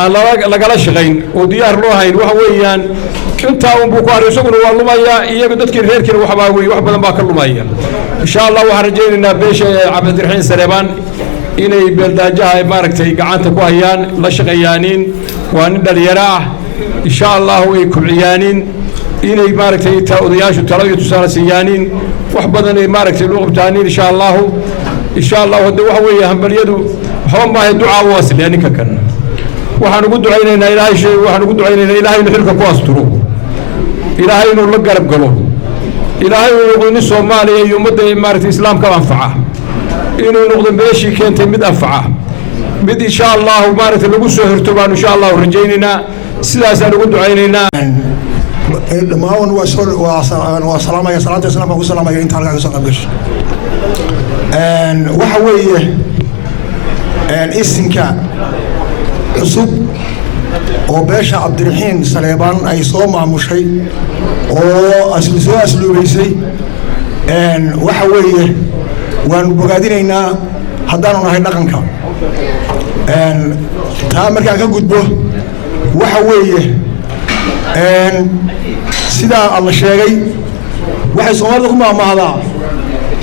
aan lagala shaqayn oo diyaar loo hayn waxa weeyaan intaa unbuu ku haray isaguna waa lumayaa iyaga dadkii reerkiina waxbaa wey wax badan baa ka lumaya insha allah waxaan rajaynaynaa beesha cabdiraxiin saleebaan inay beeldaajaha maaragtay gacanta ku hayaan la shaqeeyaaniin waa nin dhalinyaro ah insha allah way kubciyaaniin inay maaragtay odayaashu talo iyo tusaale siiyaaniin wax badan ay maaragtay loo qabtaaniin insha allah hadda waxa weeye hambalyadu waxba maahay ducaa u asliya ninka kan waxaan ugu ducaynaynaa ilaahay inuu xilka ku asturo ilaahay inuu la garab galo ilaahay inuu noqdo nin soomaaliya iyo ummadda maaragtay islaamka anfaca inuu noqdo meeshii keentay mid anfaca mid insha allahu maaragtay lagu soo hirto baan insha allahu rajaynaynaa sidaasaan ugu ducaynaynaa dhammaan waa salaamaya salaanta islaamka ku salaamaya inta halkaa kasoo qayb gashay waxa weeye isinka cusub oo beesha cabdiraxiin saleebaan ay soo maamushay oo soo asluubaysay waxa weeye waanu bogaadinaynaa haddaanu nahay dhaqanka taa markaan ka gudbo waxa weeye sidaa alla sheegay waxay soomaalida ku maahmaahdaa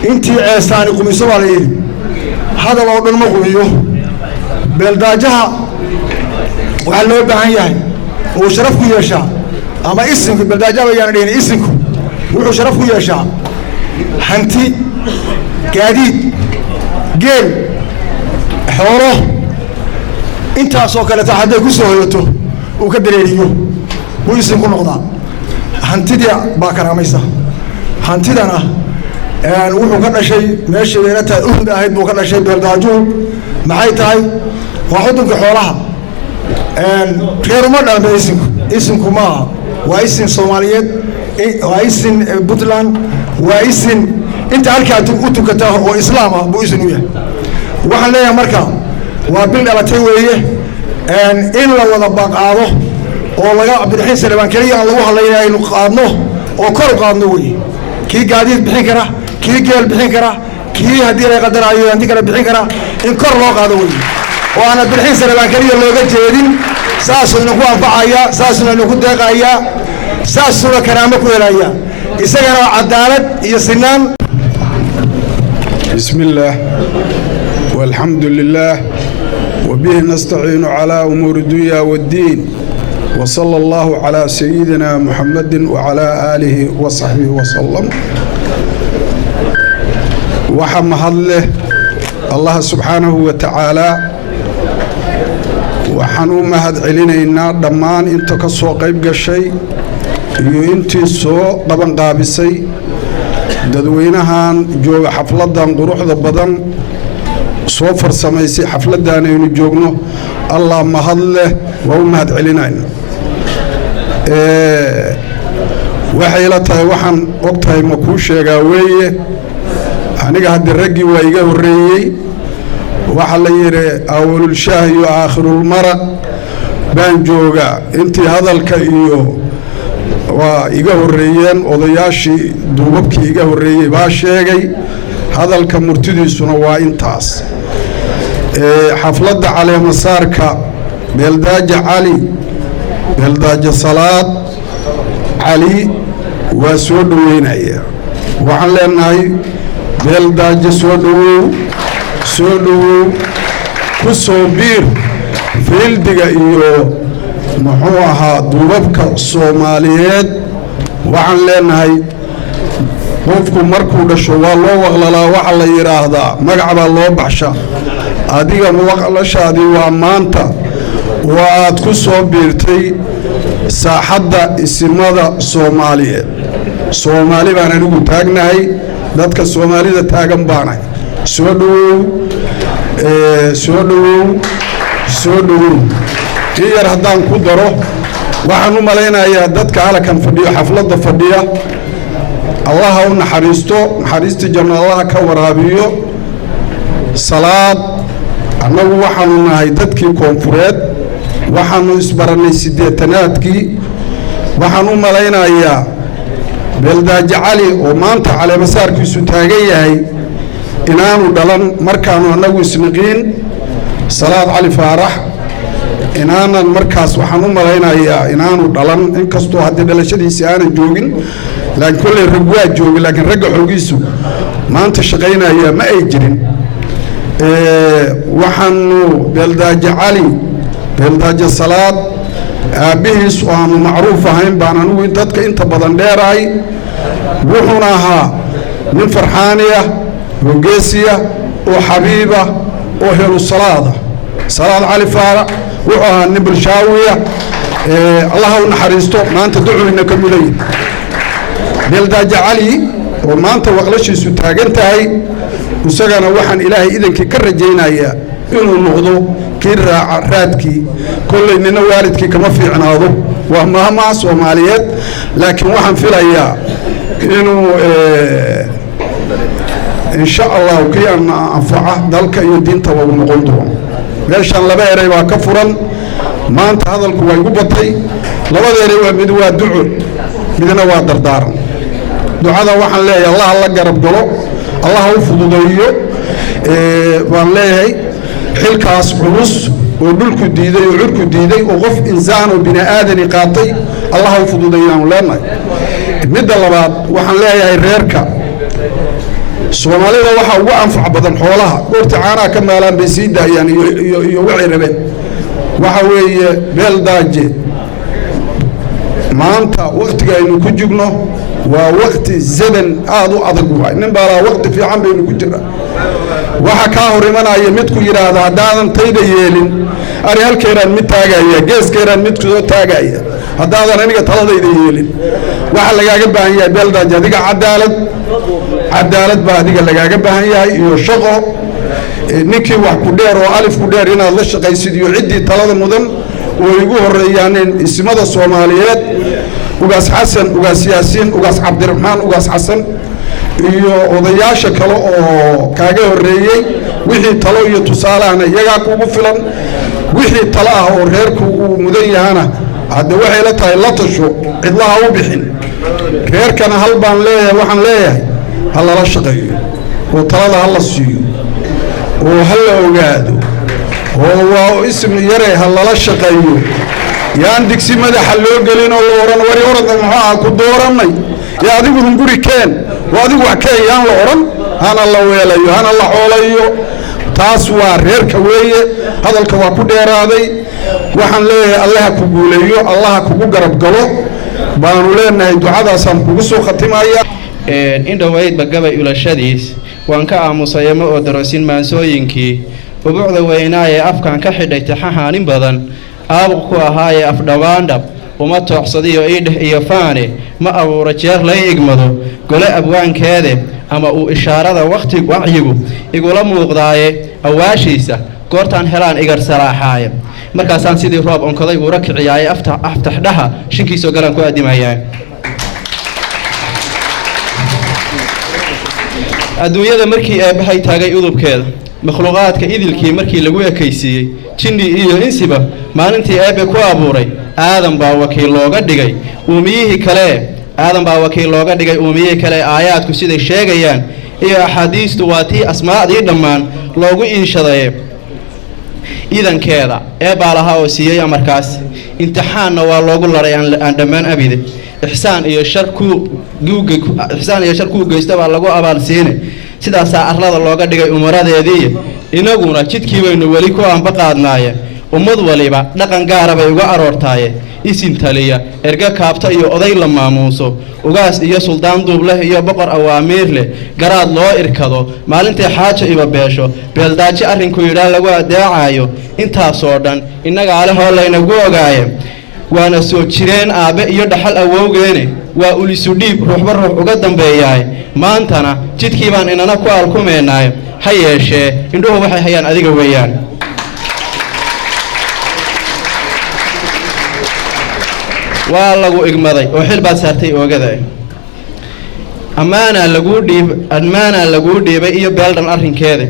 intii ceestaani qumiso baa la yidhi hadal oo dhan ma qumiyo beeldaajaha waxaa loo baahan yahay uu sharaf ku yeeshaa ama isinku beeldaajaha bayaan dhihin isinku wuxuu sharaf ku yeeshaa hanti gaadiid geel xoolo intaasoo kaleta hadday ku soo hoyato uu ka dareeriyo buu isinku noqdaa hantidii baa karaamaysa hantidana wuxuu ka dhashay meeshii bayna tahay uhud ahayd buu ka dhashay beeldaajuhu maxay tahay waa xudunka xoolaha reeruma dhalme isinku maaha waa isin soomaaliyeed waa isin puntland waa isin inta halkaa u tukata oo islaam ah buu isin u yahay waxaan leeyahay marka waa bil dhalatay weeye in la wada baaqaado oo laga cabdiraxiin saleebaan keliya aan lagu hadlayna aynu qaadno oo kor u qaadno weye kii gaadiid bixin kara kii geel bixin kara kii haddii la qadaraayo hanti kale bixin kara in kor loo qaado weye oo aan cabdiraxiin saleebaan keliya looga jeedin saasuu inaku anfacayaa saasuna inaku deeqayaa saasuna karaamo ku helayaa isagana cadaalad iyo sinaan بسم الله والحمد لله وبه نستعين على أمور الدنيا والدين وصلى الله على سيدنا محمد وعلى آله وصحبه وسلم وحمد له الله سبحانه وتعالى وحنو مهد علينا دمان انت كسو قيب قشي iyo intii soo qaban qaabisay dadweynahan jooga xafladan quruxda badan soo farsamaysay xafladan aynu joogno allah mahad leh waa u mahad celinayna waxay la tahay waxaan ogtahay ma kuu sheegaa weeye aniga hadda raggii waa iga horreeyey waxa la yidhi awalul shaah iyo aakhirul mara baan joogaa intii hadalka iyo waa iga horreeyeen odayaashii duubabkii iga horreeyey baa sheegay hadalka murtidiisuna waa intaas xafladda caleemasaarka beeldaaja cali beeldaaja salaad cali waa soo dhoweynaya waxaan leenahay beeldaaja soo dhowow ku soo biir fiildiga iyo muxuu ahaa duubabka soomaaliyeed waxaan leenahay qofku markuu dhasho waa loo waqlalaa waxa la yidhaahdaa magac baa loo baxsha adiga waqlashaadii waa maanta oo aad ku soo biirtay saaxadda isimada soomaaliyeed soomaali baan anigu taagnahay dadka soomaalida taagan baanahay soo dhowow kii yar haddaan ku daro waxaan u malaynayaa dadka halkan fadhiyo xafladda fadhiya allaha u naxariistii janno allaha ka waraabiyo salaad annagu waxaanu nahay dadkii koonfureed waxaanu isbarannay siddeetanaadkii waxaan u malaynayaa beeldaaja cali oo maanta caleemasaarkiisu taagan yahay inaanu dhalan markaanu annagu isniqiin salaad cali faarax inaanan markaas waxaan u malaynayaa inaanu dhalan inkastoo haddii dhalashadiisii aanan joogin laakiin kolley rag waa joogin laakiin ragga xoogiisu maanta shaqaynaya ma ay jirin waxaanu beeldaaje cali beeldaaje salaad aabbihiis oo aanu macruuf ahayn baan anigu dadka inta badan dheerahay wuxuuna ahaa nin farxaaniya oo geesiya oo xabiiba oo helu salaada salaad cali faara wuxuu ahaa nin bulshaawiya allaha u naxariisto maanta ducuyna ka muday beeldaaje cali oo maanta waqlashiisu taagan tahay isagana waxaan ilaahay idankii ka rajaynayaa inuu noqdo kii raaca raadkii kolley nina waalidkii kama fiicnaado waa maamaha soomaaliyeed laakiin waxaan filayaa inuu insha allahu kii anfaca dalka iyo diintaba uu noqon doono meeshan laba eray baa ka furan maanta hadalku waa igu batay labada eray waa mid waa duco midna waa dardaaran ducada waxaan leeyahay allaha la garab galo allaha u fududeeyo baan leeyahay xilkaas culus oo dhulku diiday oo curku diiday oo qof insaan oo bini aadani qaatay allaha u fududeeyaanu leenahay midda labaad waxaan leeyahay reerka soomaalida waxaa ugu anfac badan xoolaha goorta caanaha ka maalaan bay sii daayaan iyo waxay rabeen waxa weeye beeldaaje maanta waktiga aynu ku jirno waa wakti zaman aad u adag waay nin baa laa wakti fiican baynu ku jiraa waxa kaa hor imanaya midku yidhaahda haddaadan tayda yeelin ani halkeeraan mid taagaya geeskeeraan mid soo taagaya haddaadan aniga taladayda yeelin waxa lagaaga baahan yahay beeldaaje adiga cadaalad baa adiga lagaaga baahan yahay iyo shaqo ninkii wax ku dheer oo alif ku dheer inaad la shaqaysid iyo ciddii talada mudan oo igu horeeyaaneen ismada Soomaaliyeed ugaas xasan ugaas yaasiin ugaas cabdiraxmaan ugaas xasan iyo odayaasha kale oo kaaga horeeyay wixii talo iyo tusaalaana iyaga kugu filan wixii talo ah oo reerku uu mudan yahana hadda waxay la tahay la tasho cidlaha u bixin reerkana hal baan leeyahay waxaan leeyahay hal la shaqeeyo oo talada hal la siiyo oo hal la ogaado oo waa ism yare hal la shaqeeyo yaan digsi madaxa loo gelin oo oran wari orada maxaa ku dooranay ya adigu hunguri keen waa adigu wax keen yaan la oran hana la weelayo hana la xoolayo taas waa reerka weeye hadalka waa ku dheeraaday waxaan leeyahay allah ku guuleeyo allah kugu garab galo baanu leenahay ducadaasaan kugu soo khatimaya indhawaydba gabay ulashadiis waan ka aamusayama oo daroosin maansooyinkii ubuucda weynaaye afkaan ka xidhay taxahaanin badan aabuq ku ahaaye afdhawaandhab uma toocsadiyo iidheh iyo faane ma abuura jeer lay igmado gole abwaankeede ama uu ishaarada wacyigu igula muuqdaaye awaashiisa goortaan helaan igar salaaxaaye markaasaan sidii roob onkoday uura kiciyaaye aftaxdhaha shinkiisoo galaan ku aadimayaa adduunyada markii eebbahay taagay udubkeeda makhluuqaadka idilkii markii lagu ekaysiiyey jinni iyo insiba maalintii eebbe ku abuuray aadan baa wakiil looga dhigay uumiyihii kale aayaadku siday sheegayaan iyo axaadiistu waa tii asmaa'dii dhammaan loogu iinshadaye iidankeeda eebbaa lahaa oo siiyey amarkaas imtixaanna waa loogu laray aan dhammaan abide ixsaan iyo shar kuu geysta baa lagu abaalsiine sidaasaa arlada looga dhigay umaradeedii inaguna jidkii baynu weli ku aanbaqaadnaaye ummad waliba dhaqan gaara bay uga aroortaaye isin taliya erga kaabta iyo oday la maamuuso ugaas iyo suldaan duub leh iyo boqor awaamiir leh garaad loo irkado maalintay xaajo iba beesho beeldaaje arrinku yidhaa lagu adeecayo intaasoo dhan innagaa lehoo laynagu ogaaye waana soo jireen aabbe iyo dhaxal awowgeene waa ulisu dhiib ruuxba ruux uga dambeeyaay maantana jidkii baan inana ku alkumeenaay ha yeeshee indhuhu waxay hayaan adiga weeyaan waa lagu igmaday oo xil baad saartay oogada ammaanaa laguu dhiibay iyo beeldhan arrinkeeda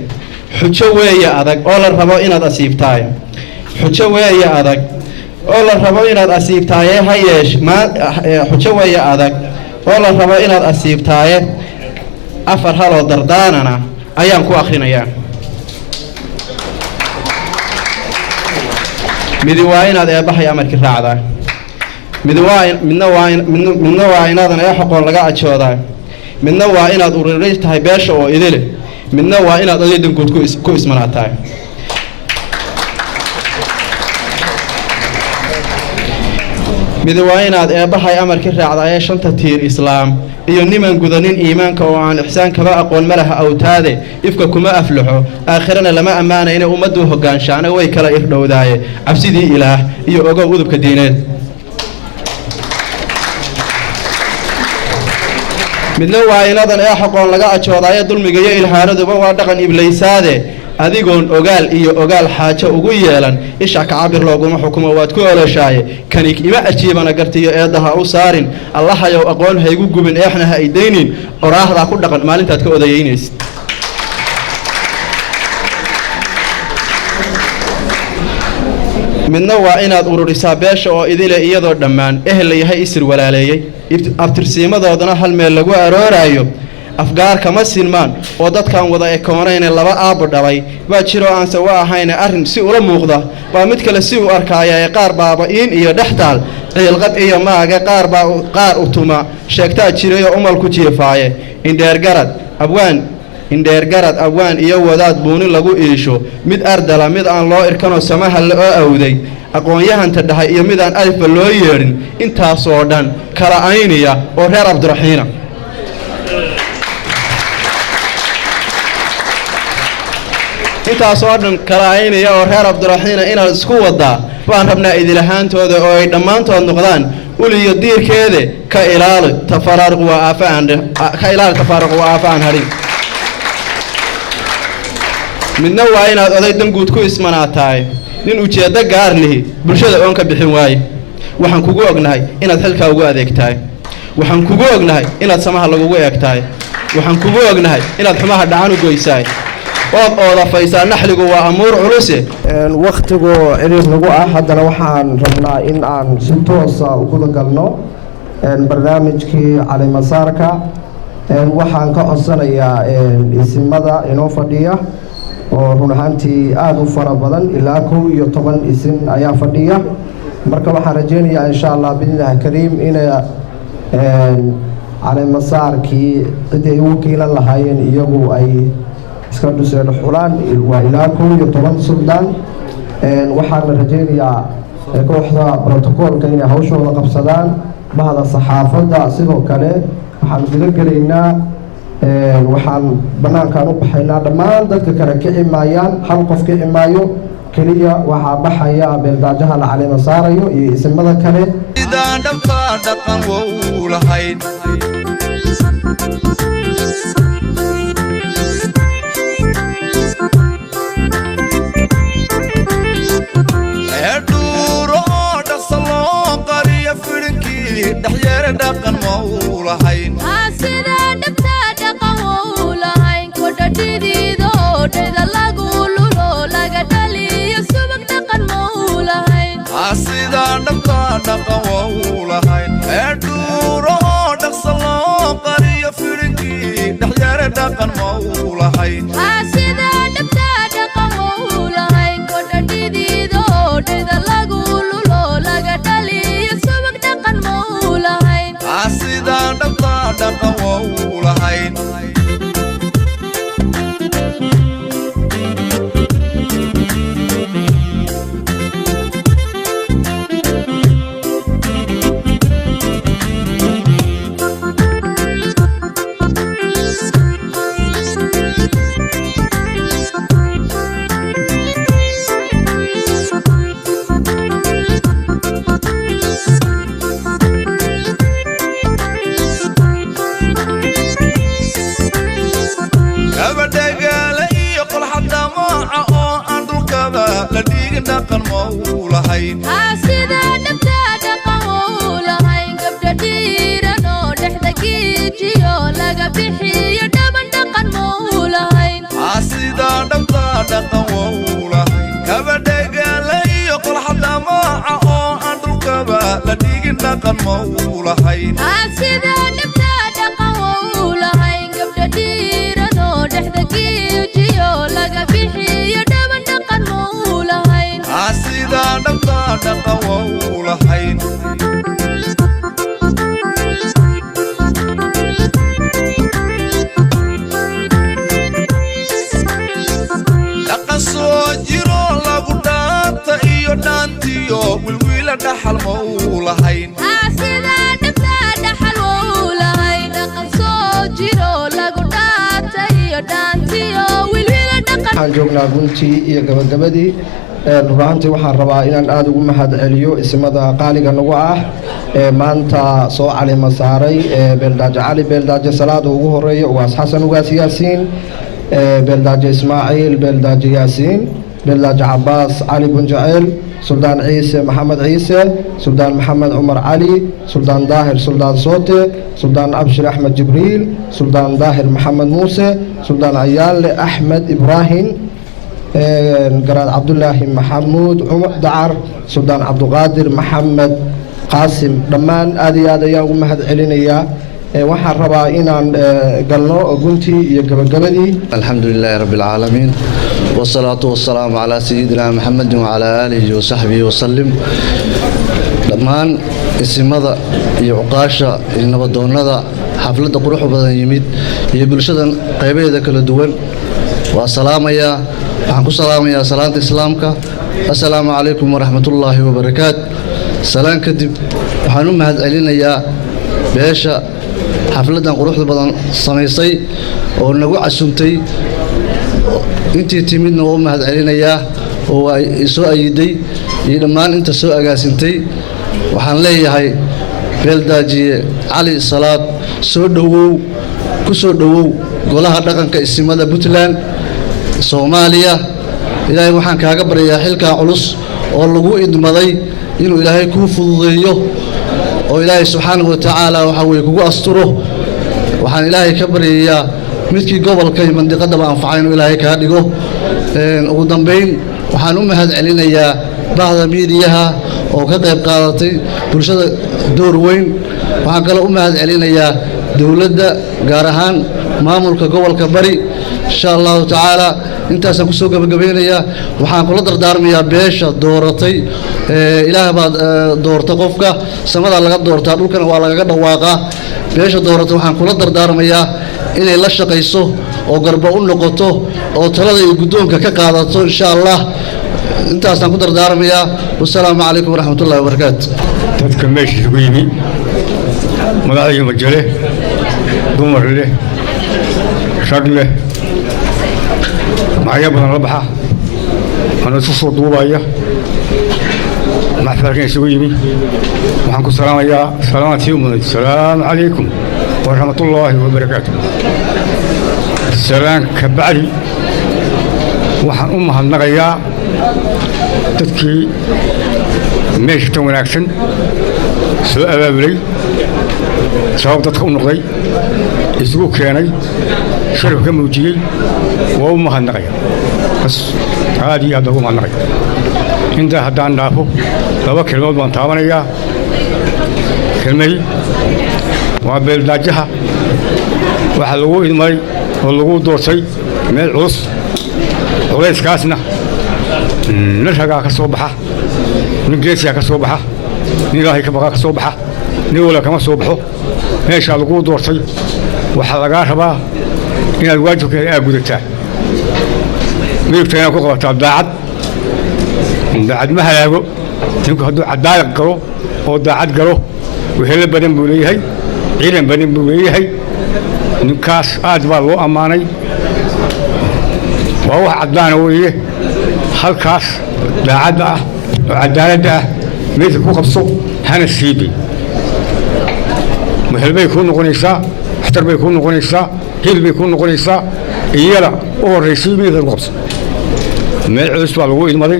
xujo weeye adag oo la rabo inaad asiibtaayo ha yeesh xujo weeye adag oo la rabo inaad asiibtaaye afar haloo dardaanana ayaan ku akhrinayaa midi waa inaad eebbahay amarkii raacdaa midna waa inaadan ee xoqoon laga ajoodaa midna waa inaad ururay tahay beesha oo idile midna waa inaad aday danguud ku ismanaataa midi waa inaad eebbahay amarkii raacdaa ee shanta tiir islaam iyo niman gudanin iimaanka oo aan ixsaan kaba aqoon ma laha awtaade ifka kuma aflaxo aakhirana lama ammaana inay ummaddu hoggaanshaana way kala irdhowdaaye cabsidii ilaah iyo ogow udubka diineed midna waa inadan ee xoqoon laga ajoodaaye dulmiga iyo ilhaanaduba waa dhaqan iblaysaade adigoon ogaal iyo ogaal xaajo ugu yeelan isha kacabir looguma xukumo waad ku olashaaye kanig ima ajiibana gartiyo eeddaha u saarin allahayow aqoon haygu gubin eexna ha idaynin oraahdaa ku dhaqan maalintaad ka odayaynaysid midna waa inaad ururisaa beesha oo idile iyadoo dhammaan ehel yahay isir walaaleeyey abtirsiimadoodana hal meel lagu arooraayo afgaar kama sinmaan oo dadkan wada ekoonayne laba aabbo dhalay baa jiroo aanse wa ahayne arrin si ula muuqda baa mid kale si u arkaaya ee qaar baaba iin iyo dhextaal ciilqab iyo maaga qaar utuma sheegtaa jirayoo umal ku jiifaaye indheergarad abwaan iyo wadaad buuni lagu iisho mid ardala mid aan loo irkanoo samaha oo awday aqoon-yahanta dhahay iyo midaan alifba loo yeedhin intaasoo dhan kala ayniya oo reer cabdiraxiina intaasoo dhan kala aynaya oo reer cabdiraxiina inaad isku wadaa baan rabnaa idilahaantooda oo ay dhammaantood noqdaan uliyo diirkeede ka ilaali tafaaruq waa aafa aan hadhin midna waa inaad oday danguud ku ismanaataay nin ujeeddo gaar lihi bulshada oon ka bixin waaye waxaan kugu ognahay inaad xilkaa ugu adeegtahay waxaan kugu ognahay inaad samaha lagugu eegtahay waxaan kugu ognahay inaad xumaha dhacan u goysaay ood oodafaysaa naxligu waa amuur culuse wakhtigu ciriir nagu ah haddana waxaan rabnaa in aan si toosa u guda galno barnaamijkii calimasaarka waxaan ka codsanayaa isimada inoo fadhiya oo run ahaantii aada u fara badan ilaa 11 isin ayaa fadhiya marka waxaan rajaynayaa insha allah biidnillaahi kariim inay calimasaarkii ciddii ay ugu kiilan lahaayeen iyagu ay iska dhuseen xulaan waa ilaa 11 suldaan waxaan rajaynayaa kooxda brotokoolka inay hawshooda qabsadaan bahda saxaafadda sidoo kale waxaan guda gelaynaa waxaan banaankaan u baxaynaa dhammaan dadka kale kici maayaan hal qof kici maayo keliya waxaa baxaya beeldaajaha la caleema saarayo iyo isimada kale idaan dhabta dhaqan wou lahayn eedhuuro dhaqsa loo qariyo fidhinkii dhexyeere dhaqan wou lahayn sidaan dhabta dhaqan wou lahayn eedhuuro dhaqsa loo qariyo fidhinkii dhexyeere dhaqan wou lahayn sidaan dhabta dhaqan wou lahayn gabadhagaale iyo qolxadda mooca oo aan dhulkaba la dhiigin dhaqan wou lahayn gabdha dhiiran oo dhexda giijiyo laga bixiyo dhaban dhaqan mou lahayn sidaan dhabta dhaqan wou lahayn gabadhagaale iyo qolxadda mooca oo aan dhulkaba la dhiigin dhaqan wou lahayn sidaa dhabtaa dhaqan wau lahayn dhaqan soo jiro lagu dhaanta iyo dhaantiyo wilwiila dhaxal ma uu lahayn waxaan joognaa guntii iyo gabagabadii rubaantii waxaan rabaa inaan aad ugu mahad celiyo ismada qaaliga nagu ah ee maanta soo calima saaray beeldaaje cali beeldaaje salaada ugu horeeya ugaas xasan ugaas yaasiin beeldaaje ismaaciil beeldaaje yaasiin beeldaaje cabaas cali bunjaceel suldaan ciise maxamed ciise suldaan maxamed cumar cali suldaan daahir suldaan soote suldaan abshir axmed jibriil suldaan daahir maxamed muuse suldaan ayaale axmed ibraahim garaad cabdulaahi maxamuud cumar dacar suldaan cabduqaadir maxamed qaasim dhammaan aad iyo aad ayaan ugu mahad celinayaa waxaan rabaa inaan galno guntii iyo gabagabadii alxamdulilaahi rabbi alcaalamiin wasalaatu wasalaamu calaa sayidina maxamedin wacalaa aalihi wasaxbihi wasalim dhammaan isimada iyo cuqaasha iyo nabadoonnada xafladda quruxda badan yimid iyo bulshadan qaybaheeda kala duwan waa salaamayaa waxaan ku salaamayaa salaanta islaamka assalaamu calaykum waraxmatullaahi wabarakaat salaan kadib waxaan u mahad celinayaa beesha xafladdan quruxda badan samaysay oo nagu casuntay intii timidna waa u mahad celinayaa oo waa soo ayiday iyo dhammaan inta soo agaasintay waxaan leeyahay beeldaajiye cali salaad soo dhowow ku soo dhowow golaha dhaqanka isimada puntland soomaaliya ilaahay waxaan kaaga baryayaa xilkaa culus oo lagu idmaday inuu ilaahay kuu fududeeyo oo ilaahay subxaanahu watacaala waxa weye kugu asturo waxaan ilaahay ka baryayaa midkii gobolka iyo mandiqadaba anfaca inuu ilaahay kaa dhigo ugu dambayn waxaan u mahad celinayaa bahda miidiyaha oo ka qayb qaadatay bulshada door weyn waxaan kaloo u mahad celinayaa dowladda gaar ahaan maamulka gobolka bari insha allahu tacaala intaasaan ku soo gabagabaynayaa waxaan kula dardaarmayaa beesha dooratay ilaah baad doorta qofka samadaa laga doortaa dhulkana waa lagaga dhawaaqaa beesha dooratay waxaan kula dardaarmayaa inay la shaqayso oo garba u noqoto oo talada iyo guddoonka ka qaadato insha allah intaasaan ku dardaarmayaa wasalaamu calaykum waraxmatullahi wabarakaatu dadka meesha isugu yimi madax iyo majale dumar leh rag leh magacyo badan la baxa ana isu soo duubaya maxfalkan isugu yimi waxaan ku salaamayaa salaamatii umuday asalaamu calaykum waraxmatullaahi wabarakaatu salaan ka bacdi waxaan u mahadnaqayaa dadkii meesha tan wanaagsan soo abaabulay sabab dadka u noqday isugu keenay sharaf ka muujiyey waa u mahadnaqaya bas aad iyo aad baan ugu mahadnaqaya intaa haddaan dhaafo laba kelmood baan taabanayaa kelmadii waa beeldaajaha waxaa lagu idmay oo lagu doortay meel culus culayskaasna nin ragaa ka soo baxa nin geesiyaa ka soo baxa nin ilaahay ka baqaa ka soo baxa nin wala kama soo baxo meeshaa lagu doortay waxaa lagaa rabaa inaad waajibkeeda aa gudataa midibta inaad ku qabataa daacad ma halaago ninku hadduu cadaalad galo oo daacad galo wehelo badan buu leeyahay ciidan badan buu leeyahay ninkaas aad baa loo ammaanay waa wax caddaana weeye halkaas daacadda ah oo cadaaladda ah meesha ku qabso hana siibi wehel bay kuu noqonaysaa waxtar bay kuu noqonaysaa hil bay kuu noqonaysaa iyada u horraysay meesha ku qabso meel culus baa lagu idmaday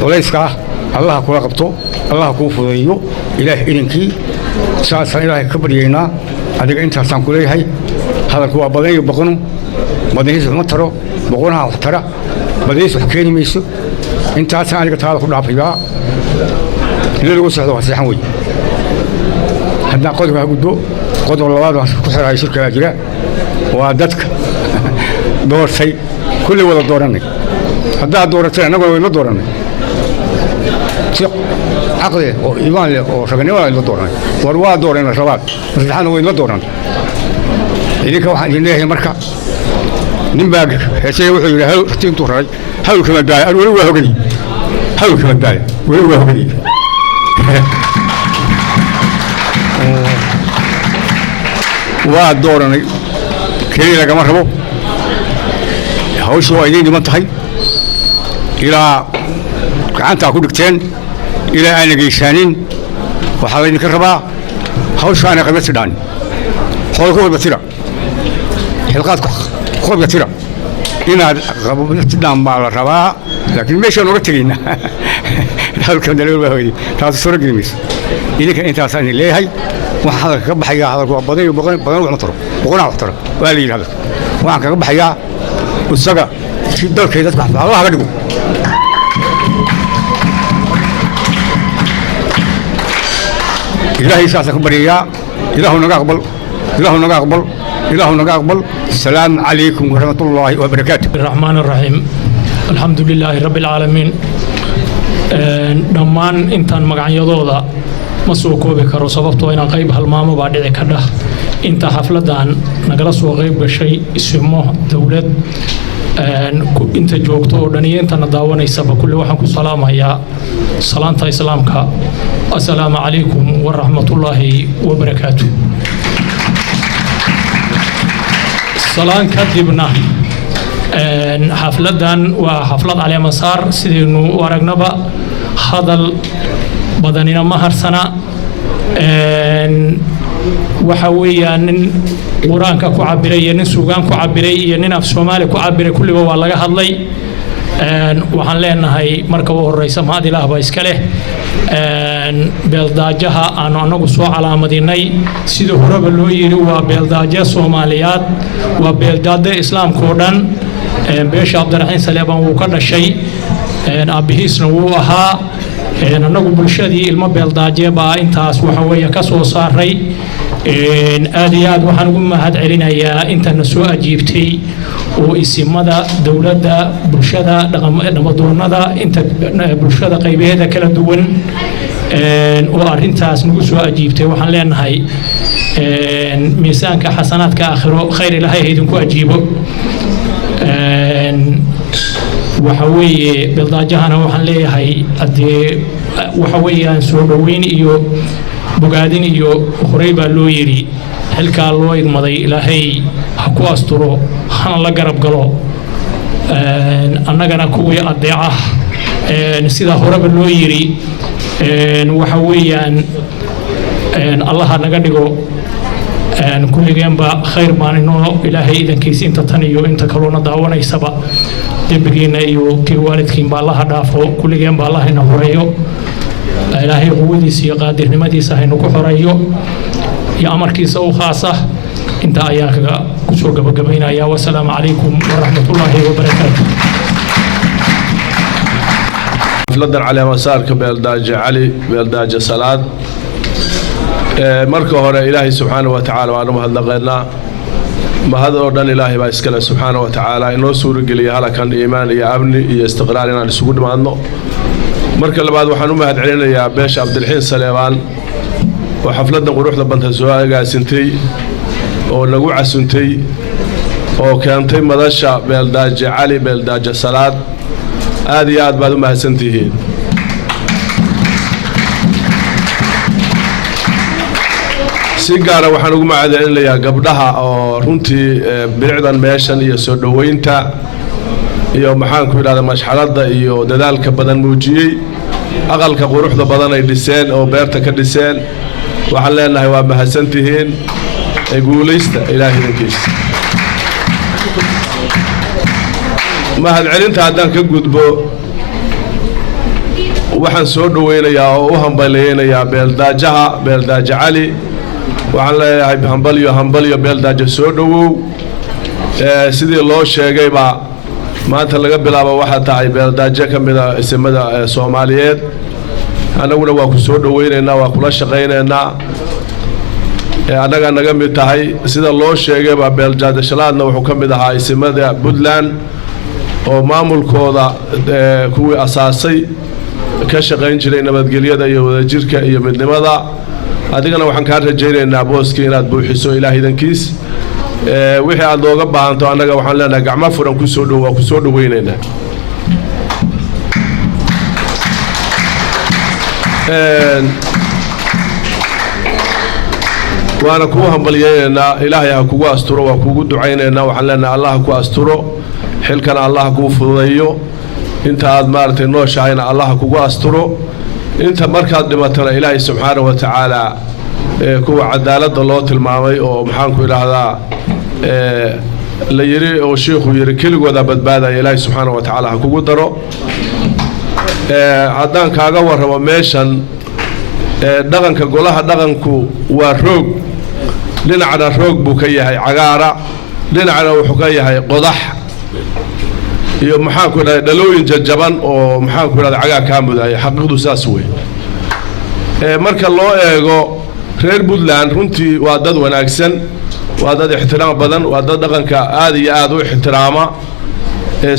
culayska ah allaha kula qabto allaha kuu fudeeyo ilaah idinkii saasaan ilaahay ka baryaynaa adiga intaasaan ku leeyahay hadalku waa badan iyo boqonu badanihiis waxma taro boqonaha wax tara badanihiis wax keeni mayso intaasaan aniga taada ku dhaafayaa ila lagu socdo waa seexan wey haddaan qodobka ha gudbo qodob labaad ku xiraayo shirkadaa jira waa dadka doortay kulli wada doorannay haddaad dooratay annaguna wayla doorannay si caqli oo iimaan leh oo raganimo aynu dooranay war waa doorayna shabaab saddexaadna waynu dooran idinka waxaan idin leeyahay marka nin baa heesay wuxuu yidhi hal ratiintu raray hawl kama daaya aan weli waa hogani hawl kama daaya weli waa hogani waa dooranay keliya lagama rabo hawsha waa idiin dhiman tahay ilaa gacantaa ku dhigteen ilaa aan nageysaanin waxaa laydinka rabaa hawshaana qabla tidhaan xoolka walba tira xilqaadka qobka tira inaad qabla tidhaan baa la rabaa laakiin meeshaan uga tegayna halkan daleel baa hoyday taas soo gelimaysa idinka intaasaan leeyahay waxaan hadalka ka baxayaa hadalku waa badan wax taro boqonaha wax taro waa la yidhi hadalka waxaan kaga baxayaa isaga si dalkay dadka allaha ka dhigo ilaahay saasa ka baryayaa ilaahu naga aqbal ilaahu naga aqbal ilaahu naga aqbal السلام عليكم ورحمة الله وبركاته الرحمن الرحيم الحمد لله رب العالمين dhammaan intaan magacyadooda ma soo koobi karo sababtoo inaan qayb halmaamo baa dhici ka dhah inta xafladan nagala soo qayb gashay ismo dawlad inta joogto oo dhan iyo intana daawanaysaba kulli waxaan ku salaamayaa salaanta islaamka assalaamu calaykum waraxmatullaahi wabarakaatu salaan kadibna xafladan waa xaflad caleemasaar sidaynu u aragnaba hadal badanina ma harsana waxa weeyaan nin quraanka ku cabiray iyo nin suugaan ku cabiray iyo nin af Soomaali ku cabiray kulliba waa laga hadlay waxaan leenahay marka ugu horeysa mahad Ilaah baa iska leh beeldaajaha aan anagu soo calaamadinay sida horeba loo yiri waa beeldaaje Soomaaliyaad waa beeldaade islaamka oo dhan beesha Cabdiraxiin Saleebaan wuu ka dhashay aabihiisna wuu ahaa anagu bulshadii ilmo beeldaaje baa intaas waxa weeye ka soo saaray aad iyo aad waxaan ugu mahad celinayaa intana soo ajiibtay oo isimada dawladda bulshada dhaqamadoonada inta bulshada qaybaheeda kala duwan oo arintaas nagu soo ajiibtay waxaan leenahay miisaanka xasanaadka aakhiro khayr ilaahay idinku ajiibo waxa weeye beeldaajahana waxaan leeyahay hadee waxa weeyaan soo dhaweyn iyo bogaadin iyo horey baa loo yiri xilkaa loo igmaday ilaahay ha ku asturo hana la garab galo annagana kuwii adeeca sida horeba loo yiri waxa weeyaan allaha naga dhigo kulligeenba khayr baan inoo ilaahay idankiisa inta tan iyo inta kaloona daawanaysaba dembigiina iyo kii waalidkiinba allaha dhaafo kulligeenba allahayna horeeyo ilaahay quwadiisa iyo qaadirnimadiisa haynu ku xoreeyo iyo amarkiisa u khaasa inta ayaan kaga kusoo gabagabaynayaa wasalaamu calaykum waraxmatullaahi wabarakaatu xafladan caleemasaarka beeldaaje cali beeldaaje salaad marka hore ilaahay subxaanahu wa tacaala waanu mahadnaqaynaa mahad oo dhan ilaahay baa iskale subxaanahu wa tacaala inoo suurageliya halakan iimaan iyo amni iyo istiqraar inaan isugu dhimaadno marka labaad waxaan u mahad celinayaa beesha Cabdiraxiin Saleebaan oo xafladan quruxda banta soo agaasintay oo nagu casuntay oo keentay madasha beeldaaje cali beeldaaje salaad aad iyo aad baad u mahadsantihiin si gaara waxaan ugu mahad celinayaa gabdhaha oo runtii bilicdan meeshan iyo soo dhaweynta iyo maxaan ku yiraahdaa mashxalada iyo dadaalka badan muujiyay aqalka quruxda badan ay dhiseen oo beerta ka dhiseen waxaan leenahay waa mahadsantihiin guuleysta ilaahay idinkiisa mahad celinta haddaan ka gudbo waxaan soo dhaweynayaa oo u hambaleynayaa beeldaajaha beeldaaje cali waxaan leeyahay hambalyo beeldaaje soo dhawow sidii loo sheegayba maanta laga bilaabo waxaa tahay beeldaaje ka mid ah isimada Soomaaliyeed annaguna waa ku soo dhaweynaynaa waa kula shaqaynaynaa annaga naga mid tahay sida loo sheegayba beeldaaje shalaadna wuxuu ka mid ahaa isimada Puntland oo maamulkooda kuwii asaasay ka shaqayn jiray nabadgelyada iyo wadajirka iyo midnimada adigana waxaan kaa rajaynaynaa booskii inaad buuxiso ilaah idankiis wixii aad nooga baahanto annaga waxaan leenahay gacmo furan ku soo dhowaynaynaa waana kuu hambalyaynaynaa ilaahay ha kugu asturo waa kugu ducaynaynaa waxaan leenahay allah ha ku asturo xilkana allah ha kuu fududeeyo inta aad maaragtay nooshahayna allah ha kugu asturo inta markaad dhimatana ilaahay subxaanahu wa tacaala kuwa cadaaladda loo tilmaamay oo maxaanku idhaahdaa la yidhi oo shiikhu yidhi keligooda badbaadaya ilaahay subxaanahu wa tacaala ha kugu daro haddaan kaaga warramo meeshan dhaqanka golaha dhaqanku waa roog dhinacna roog buu ka yahay cagaara dhinacna wuxuu ka yahay qodax iyo maxaanku idhahda dhalooyin jajaban oo maxaanku idhahda cagaar kaa mudaya xaqiiqdu saas wey marka loo eego reer puntland runtii waa dad wanaagsan waa dad ixtiraam badan waa dad dhaqanka aad iyo aad u ixtiraama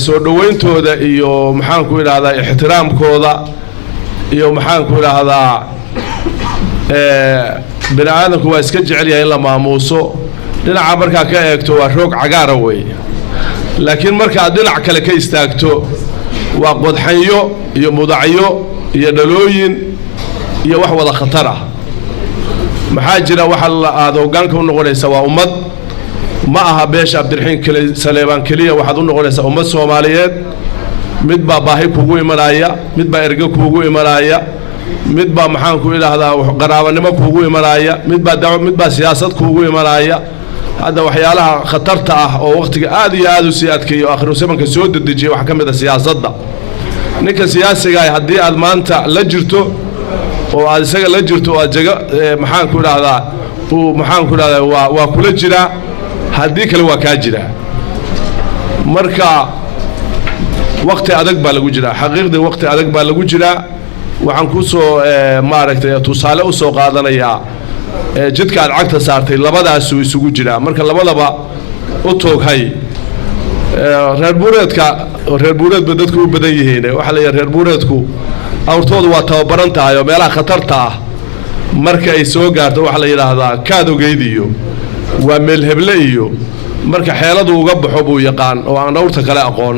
soo dhowayntooda iyo maxaanku idhahdaa ixtiraamkooda iyo maxaanku idhaahdaa bini aadamku waa iska jecel yahay in la maamuuso dhinaca markaa ka eegto waa roog cagaara wey laakiin markaad dhinac kale ka istaagto waa qodxanyo iyo mudacyo iyo dhalooyin iyo wax wada khatar ah maxaa jira waxa aad hoggaanka u noqonaysa waa ummad ma aha beesha cabdiraxiin saleebaan keliya waxaad u noqonaysaa ummad soomaaliyeed mid baa baahi kuugu imanaya mid baa erge kuugu imanaya mid baa maxaanku idhaahdaa qaraabanimo kuugu imanaya mid baa siyaasad kuugu imanaya hadda waxyaalaha khatarta ah oo waqtiga aad iyo aad u sii adkeeyo akhriru zamanka soo dedejiya waxaa ka mid a siyaasadda ninka siyaasiga ah haddii aad maanta la jirto oo aad isaga la jirto oo aad jaga maxaanku idhaahdaa maxaanku idhahdaa waa kula jiraa haddii kale waa kaa jiraa marka waqti adag baa lagu jiraa xaqiiqdii waqti adag baa lagu jiraa waxaan ku soo maaragtay tusaale u soo qaadanayaa jidka aad cagta saartay labadaasuu isugu jiraa marka labadaba u tooghay reer buureed ba dadku u badan yihiin waxaa leeyahay reer buureedku awrtoodu waa tababaran tahay oo meelaha khatarta ah marka ay soo gaarto waxaa la yidhaahdaa kaadogeyd iyo waa meelheble iyo marka xeeladu uga baxo buu yaqaan oo aan awrta kale aqoon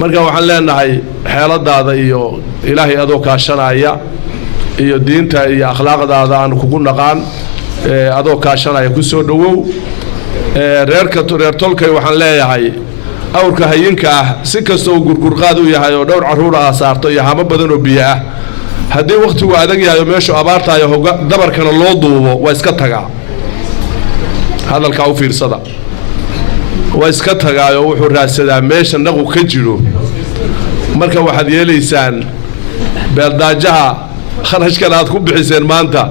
marka waxaan leenahay xeeladaada iyo ilaahay adoo kaashanaya iyo diinta iyo akhlaaqdaada aan kugu naqaan adoo kaashanaya ku soo dhowow reer tolkay waxaan leeyahay awrka hayinka ah si kasta uu gurgurqaad u yahay oo dhowr carruur ah saarto iyo hamo badan oo biyo ah haddii wakhtigu adag yahay oo meeshu abaartayo dabarkana loo duubo waa iska tagaa hadalkaa u fiirsada waa iska tagaayoo wuxuu raadsadaa meesha naqu ka jiro marka waxaad yeelaysaan beeldaajaha kharashkan aad ku bixiseen maanta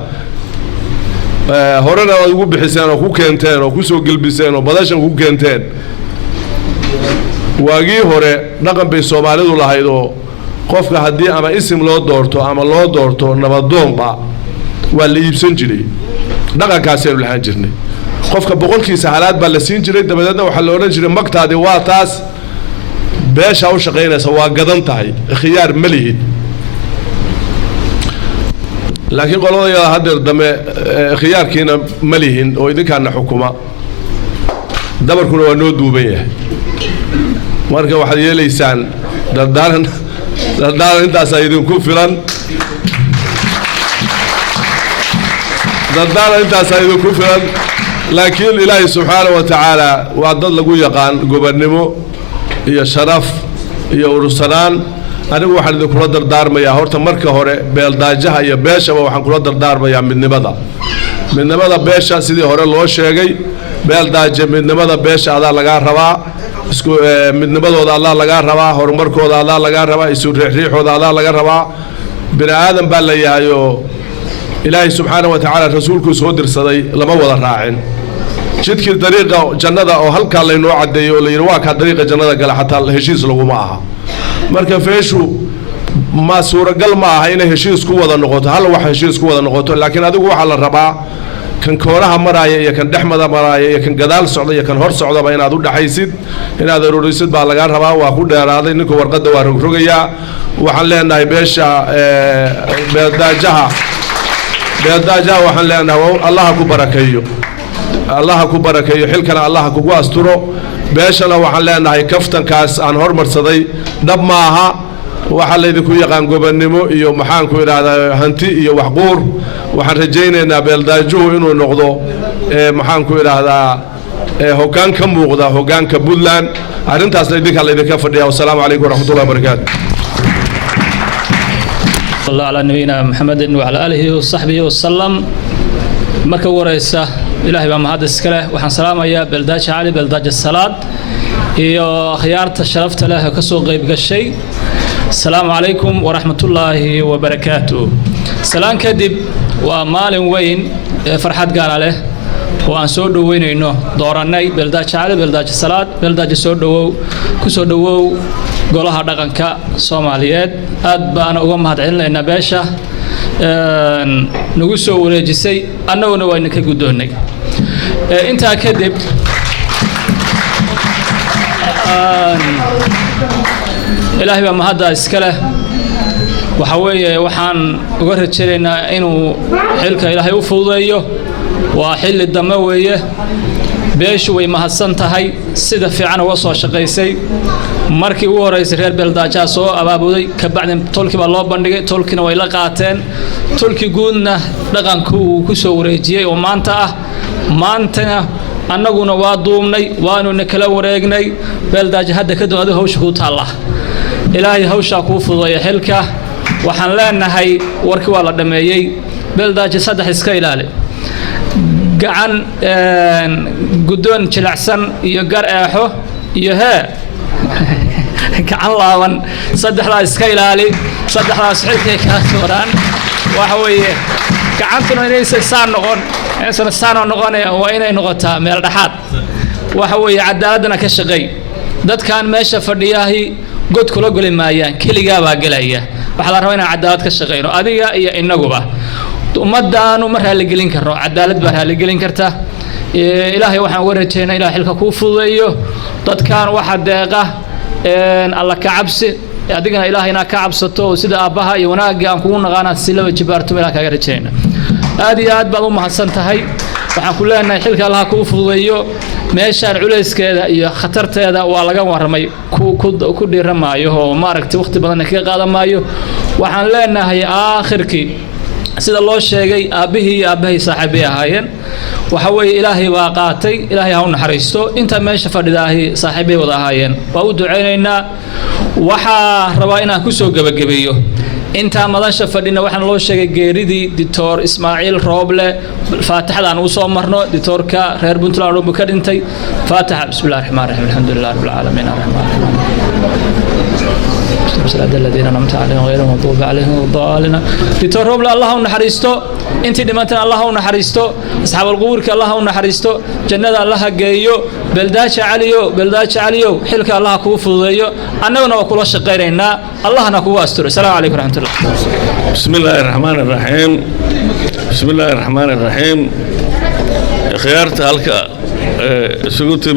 horena aad ugu bixiseen oo ku keenteen oo ku soo gelbiseen oo badashan ku keenteen waagii hore dhaqan bay soomaalidu lahayd oo qofka haddii ama isim loo doorto ama loo doorto nabadoonba waa la iibsan jiray dhaqankaasaynu lahaan jirnay qofka boqolkiisa halaad baa la siin jiray dabadeedna waxaa la odhan jiray magtaadi waa taas beeshaa u shaqaynaysa waa gadan tahay khiyaar ma lihid laakiin qoladayada haddeer dambe khiyaarkiina ma lihin oo idinkaana xukuma dabarkuna waa noo duuban yahay marka waxaad yeelaysaan dardaaran intaasaa idinku filan dardaaran intaasaa idinku filan laakiin ilaahay subxaanahu wa tacaala waa dad lagu yaqaan gobannimo iyo sharaf iyo urursanaan anigu waxaan idinkula dardaarmayaa horta marka hore beeldaajaha iyo beeshaba waxaan kula dardaarmayaa midnimada beesha sidii hore loo sheegay beeldaaje midnimada beesha adaa lagaa rabaa midnimadooda adaa lagaa rabaa horumarkooda adaa lagaa rabaa isu riixriixooda adaa laga rabaa bini aadan baa la yahay oo ilaahay subxaanahu wa tacaala rasuulkuu soo dirsaday lama wada raacin jidkii dariiqa jannada oo halkaa laynoo caddeeyey oo la yidhi waa kaa dariiqa jannada gala xataa heshiis laguma aha marka feeshu ma suuragal ma aha inay heshiis ku wada noqoto hal wax heshiis ku wada noqoto laakiin adigu waxaa la rabaa kan koonaha maraaya iyo kan dhexmada maraaya iyo kan gadaal socda iyo kan hor socdaba inaad u dhaxaysid inaad ururisid baa lagaa rabaa. waa ku dheeraaday ninku warqadda waa rogrogayaa. waxaan leenahay beesha beeldaajaha waxaan leenahay allaha ku barakeeyo, allaha ku barakeeyo, xilkana allaha kugu asturo. beeshana waxaan leenahay kaftankaas aan hormarsaday dhab maaha. waxaa laydinku yaqaan gobonnimo iyo maxaanku idhaahdaa hanti iyo waxquur. waxaan rajaynaynaa beeldaajuhu inuu noqdo maxaanku idhaahdaa hoggaan ka muuqda hoggaanka Puntland. arrintaasna laydinka fadhiyaa. wasalaamu calaykum waraxmatullahi wabarakaatu. صلى الله على نبينا محمد وعلى آله وصحبه وسلم. marka waraysa ilaahay baa mahad iska leh. waxaan salaamayaa beeldaaja cali beeldaaja salaad iyo akhyaarta sharafta leh ka soo qayb gashay. السلام عليكم ورحمة الله وبركاته. سلام كدب ومالين وين فرحات قال له وأن سود وين إنه دورناي بلداج على بلداج صلاة بلداج سود كسود قولها دقن كا صوماليات أدبان وهم هاد علنا إن باشا نقصو ولا جسي أنا ونوين كجودوني أنت كدب ilaahay baa mahadda iska leh. waxa weeye waxaan uga rajaynaynaa inuu xilka ilaahay u fududeeyo. waa xilli dambe weeye. beeshu way mahadsan tahay sida fiican uga soo shaqaysay. markii ugu horeysay reer beeldaajaha soo abaabuday kabacdi tolkii baa loo bandhigay, tolkiina way la qaateen. tolkii guudna dhaqanku uu ku soo wareejiyey oo maantana annaguna waa duubnay waanuna kala wareegnay. beeldaaja hadda kadib adigu hawsha ku taalla. ilaahay hawsha kuu fududeeya xilka. waxaan leenahay warkii waa la dhameeyey. beeldaaja saddex iska ilaali. gacan guddoon jilicsan iyo gar eexo iyo gacan laaban. saddexdaa iska ilaali. saddexdaas xilkay kaa sooraan. waxa weeye gacantuna inaysan saan noqon waa inay noqotaa meel dhaxaad. waxa weeye cadaaladana ka shaqeey. dadkan meesha fadhiyahi god kula goli maayaan, keligaa baa gelaya. waxaa la rabaa inaan cadaalad ka shaqeyno adiga iyo inaguba. ummadaanu ma raaligelin karno, cadaalad baa raaligelin karta. ilaahay waxaan uga rajaynaa ilaahay xilka kuu fududeeyo. dadkan waxa deeqa alla ka cabsi. adigana ilaahayna ka cabsato sida aabbaha iyo wanaagga aan kugu naqaanaa si laba jibaarto ilaaha kaaga rajaynaa. aad iyo aad baad u mahadsan tahay. waxaan ku leenahay xilka allaha kuu fududeeyo. meeshaan culayskeeda iyo khatarteeda waa laga warramay. ku dhiiramaayo oo maaragtay waqti badan kaga qaadan maayo. waxaan leenahay aakhirkii sida loo sheegay aabbihii iyo aabbahay saaxiibay ahaayeen. waxa weeye ilaahay baa qaatay. ilaahay ha u naxariisto. inta meesha fadhidaahi saaxiibay wada ahaayeen. waa u ducaynaynaa. waxaa rabaa inaan ku soo gabagabeeyo. inta madasha fadhina waxaan loo sheegay geeridii Dr. Ismaaciil Rooble. faatixadaan u soo marno. dictorka reer Puntland oo ka dhintay. faatixa bismillaahir rahmaanir rahiim alxamdulillahi rabbil aalamiin arrahmaanir rahiim الذين أنعمت عليهم غير المغضوب عليهم ولا الضالين. دكتور روبل الله ونحرسته. أنت دمتنا الله ونحرسته. أصحاب القبور الله ونحرسته. جنة الله جيو. بلداش عليو حلك الله كوف ضيو. أنا وكل الشقيرنا الله نكوا أستر. السلام عليكم ورحمة الله. بسم الله الرحمن الرحيم. بسم الله الرحمن الرحيم. خيارت هلك سقوطي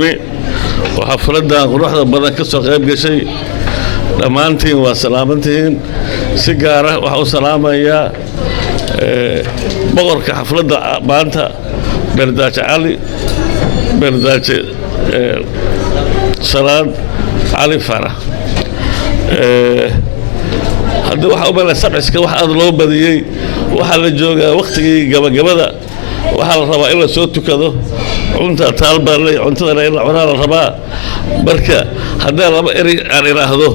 وحفلتنا وروحنا بدنا كسر غيب شيء. dhammaantiin waa salaamantihiin. si gaara waxaa u salaamayaa boqorka xafladda maanta beeldaaje cali beeldaaje salaad cali farax. haddii waxaa u malay sabciska wax aad loo badiyey. waxaa la joogaa wakhtigii gabagabada. waxaa la rabaa in la soo tukado. cunta taalbaaley cuntadana in la cunaa la rabaa. marka haddaan laba eri aan idhaahdo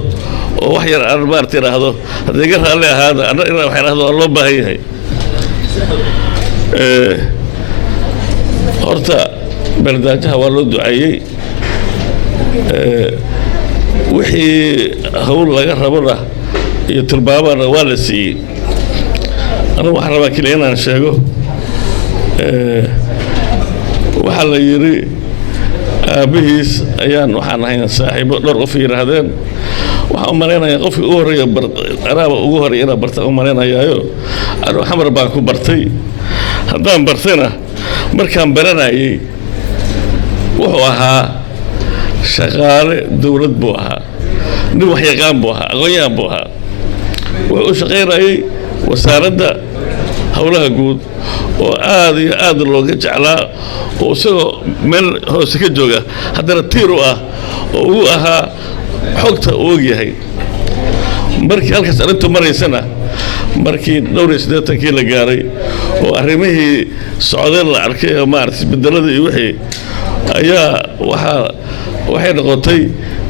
oo wax yar aan maarta idhaahdo haddii iga raalli ahaada anna inaan wax idhaahdo waa loo baahan yahay. horta beeldaajaha waa loo duceeyey. wixii hawl laga rabona iyo tilmaamana waa la siiyey. anigu waxaan rabaa keliya inaan sheego waxaa la yidhi aabbihiis waxaan ahayn saaxiibo dhowr qof yidhaahdeen. waxaan u malaynayaa qofkii ugu horreeya anaaba ugu horreeya inaan barta u malaynayaayo anigu xamar baan ku bartay. haddaan bartayna markaan baranayay wuxuu ahaa shaqaale dowlad buu ahaa nin waxyaqaan buu ahaa aqoon-yahan buu ahaa wuxuu u shaqaynayay wasaaradda howlaha guud oo aad iyo aad looga jeclaa oo isagoo meel hoose ka jooga haddana tiir u ah oo uu ahaa xogta uu ogyahay markii halkaas arrintu maraysana markii dhowr iyo siddeetankii la gaaray oo arrimihii socdeen la arkay oo maaragtay bedeladii iyo wixii ayaa waxay noqotay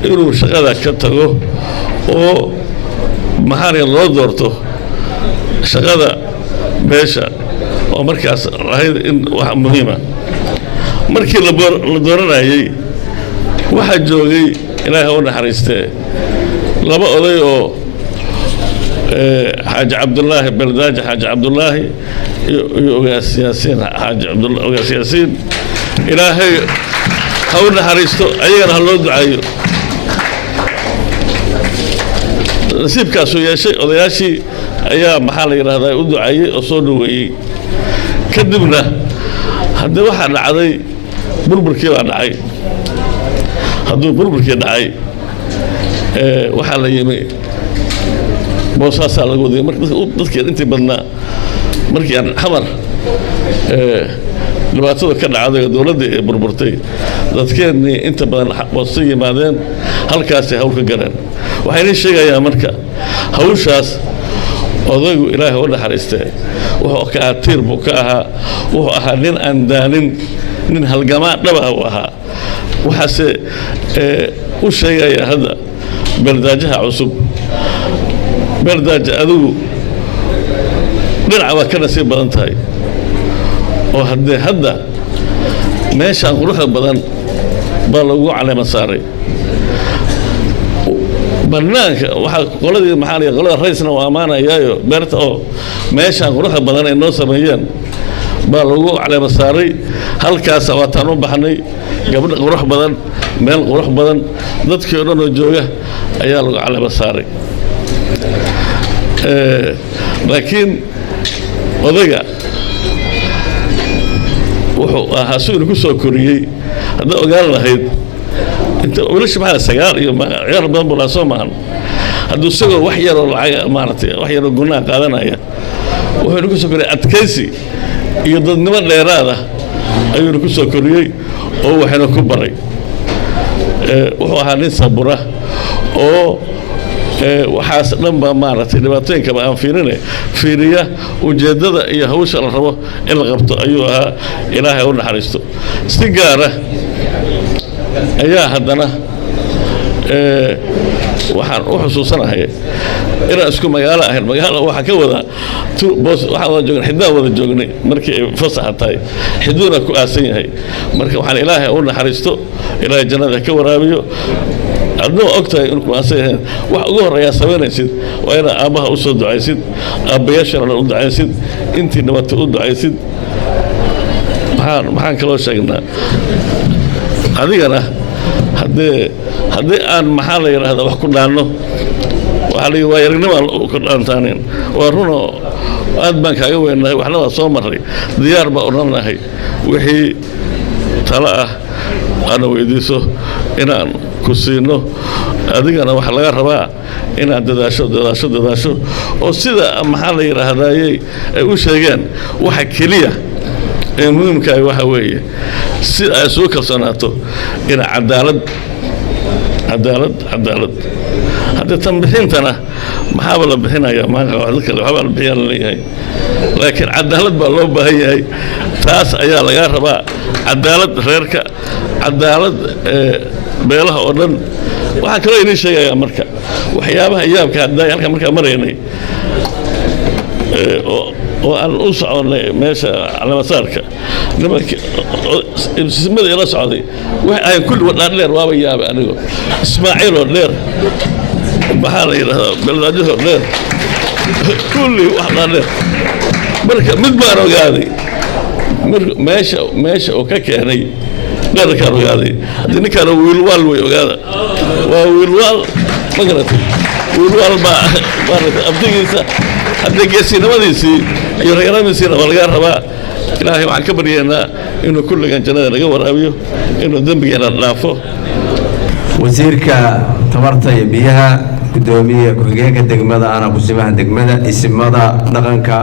inuu shaqada ka tago oo maxaanaya loo doorto shaqada meesha oo markaas ahayd in wax muhiima markii la dooranayay waxaa joogay ilaahay ha u naxariistee laba oday oo xaaji cabdulaahi beldaaji xaaji cabdulaahi iyo ogaas yaasiin xaaji ogaas yaasiin ilaahay ha u naxariisto ayagana ha loo ducaeyo nasiibkaasuu yeeshay odayaashii ayaa maxaa la yidhaahdaa u ducaeyey oo soo dhoweeyey kadibna haddii waxaa dhacday burburkii baa dhacay hadduu burburkii dhacay waxaa la yimi boosaasaa laga wadayay dadkeen intii badnaa markii aan xamar dhibaatada ka dhacday oo dowladdii ay burburtay dadkeennii inta badan boosta yimaadeen halkaasay hawl ka galeen waxayna sheegayaa marka hawshaas odaygu ilaahay u naxariistee wuxuu ka ahaa tiir buu ka ahaa wuxuu ahaa nin aan daalin nin halgamaa dhaba uu ahaa waxaase u sheegaya hadda beeldaajaha cusub beeldaaja adigu dhinaca waa ka nasiib badan tahay oo haddee hadda meeshaan quruxda badan baa lagu caleema saaray barnaanka waxaa qoladii maxaa la qolada raysna waa ammaanayaayo beerta oo meeshaan quruxda badan ay noo sameeyeen baa lagu caleema saaray halkaasa waataan u baxnay gabdha qurux badan meel qurux badan dadkii oo dhan oo jooga ayaa lagu caleema saaray laakiin odayga wuxuu ahaa si inu ku soo koriyey haddaa ogaan lahayd inta wiilasha maxaa sagaal iyo ciyaar badan buu lahaa soo maahan hadduu isagoo wax yaroo lacag maaragtay wax yaroo gunaha qaadanaya wuxuu inu ku soo koriyey adkaysi iyo dadnimo dheeraada ayuu inu ku soo koriyey oo waxayna ku baray wuxuu ahaa nin sabura oo waxaas dhan baa maaragtay dhibaatooyinkaba aan fiiriya ujeeddada iyo hawsha la rabo in la qabto ayuu ahaa ilaahay u naxariisto si gaara ayaa haddana waxaan u xusuusanahay inaan isku magaalo ahayn magaalo waxaa ka wada waxaan wada joognay xidaan wada joognay markii ay fasaxa tahay xiduuna ku aasan yahay marka waxaan ilaahay u naxariisto ilaahay jannada ka waraabiyo adnoo og tahay in kumaasa yahayn wax ugu horreeyaa samaynaysid waa inaad aabbaha u soo ducaysid aabbayaashana u ducaysid intii dhibatay u ducaysid maxaan kaloo sheegnaa adigana haddii aan maxaa la yidhaahdaa wax ku dhaanno waxaa la waa yaragnimaan ku dhaantaanin waa runoo aad baan kaaga weynahay waxna waa soo marray diyaar baa odhanahay wixii talo ah aana weydiiso inaan ku siino adigana waxaa laga rabaa inaad dadaasho oo sida maxaa la yidhaahdayey ay u sheegeen waxa keliya ee muhiimkaah waxa weeye si ay soo kalsoonaato ina cadaalad haddii tan bixintana maxaaba la bixinaya waxbaa la bixiyaa la leeyahay laakiin cadaalad baa loo baahan yahay taas ayaa laga rabaa cadaalad reerka cadaalad beelaha oo dhan waxaan kaloo idiin sheegayaa marka waxyaabaha yaabka haddaa halka markaa maraynay oo aan u soconnay meesha calamasaarka nimansimada ila socday waxay ahayn kulli wadhaan dheer waaba yaaba anigo ismaaciiloo dheer maxaa la yidhahdaa beeldaajahoo dheer kulli waxdhaan dheer marka mid baan ogaaday meesha uu ka keenay dheerkaan ogaaday haddii ninkaana wiilwaal way ogaada waa wiilwaal ma garatay wiilwaal baa maaragtay abdigiisa haddii geesinimadiisii iyo reeramiisiina waa laga rabaa ilaahay waxaan ka baryaynaa inuu kulligan jannada naga waraabiyo inuu dembigeena dhaafo. wasiirka tamarta iyo biyaha, gudoomiye ku-xigeenka degmada ana kusimaha degmada, isimada dhaqanka,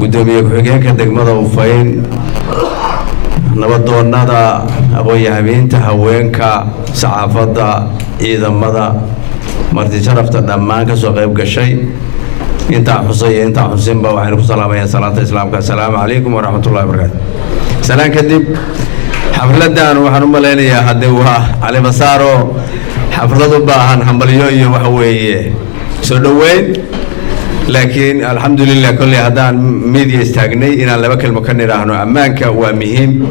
gudoomiye ku-xigeenka degmada Ufayn, nabadoonnada, aqoon-yahaneynta, haweenka, saxaafadda, ciidamada, marti sharafta dhammaan ka soo qayb gashay. intaa xusay iyo intaa xusinba waxaynu ku salaamayaa salaanta islaamka. assalaamu calaykum waraxmatullahi wabarakaatu. salaan kadib xafladan waxaan u malaynayaa hadde waa calimasaaro xaflad u baahan hambalyo iyo waxa weeye soo dhoweyn, laakiin alxamdulilah kolley haddaan media istaagnay inaan laba kelmo ka nidhaahno. ammaanka waa muhiim.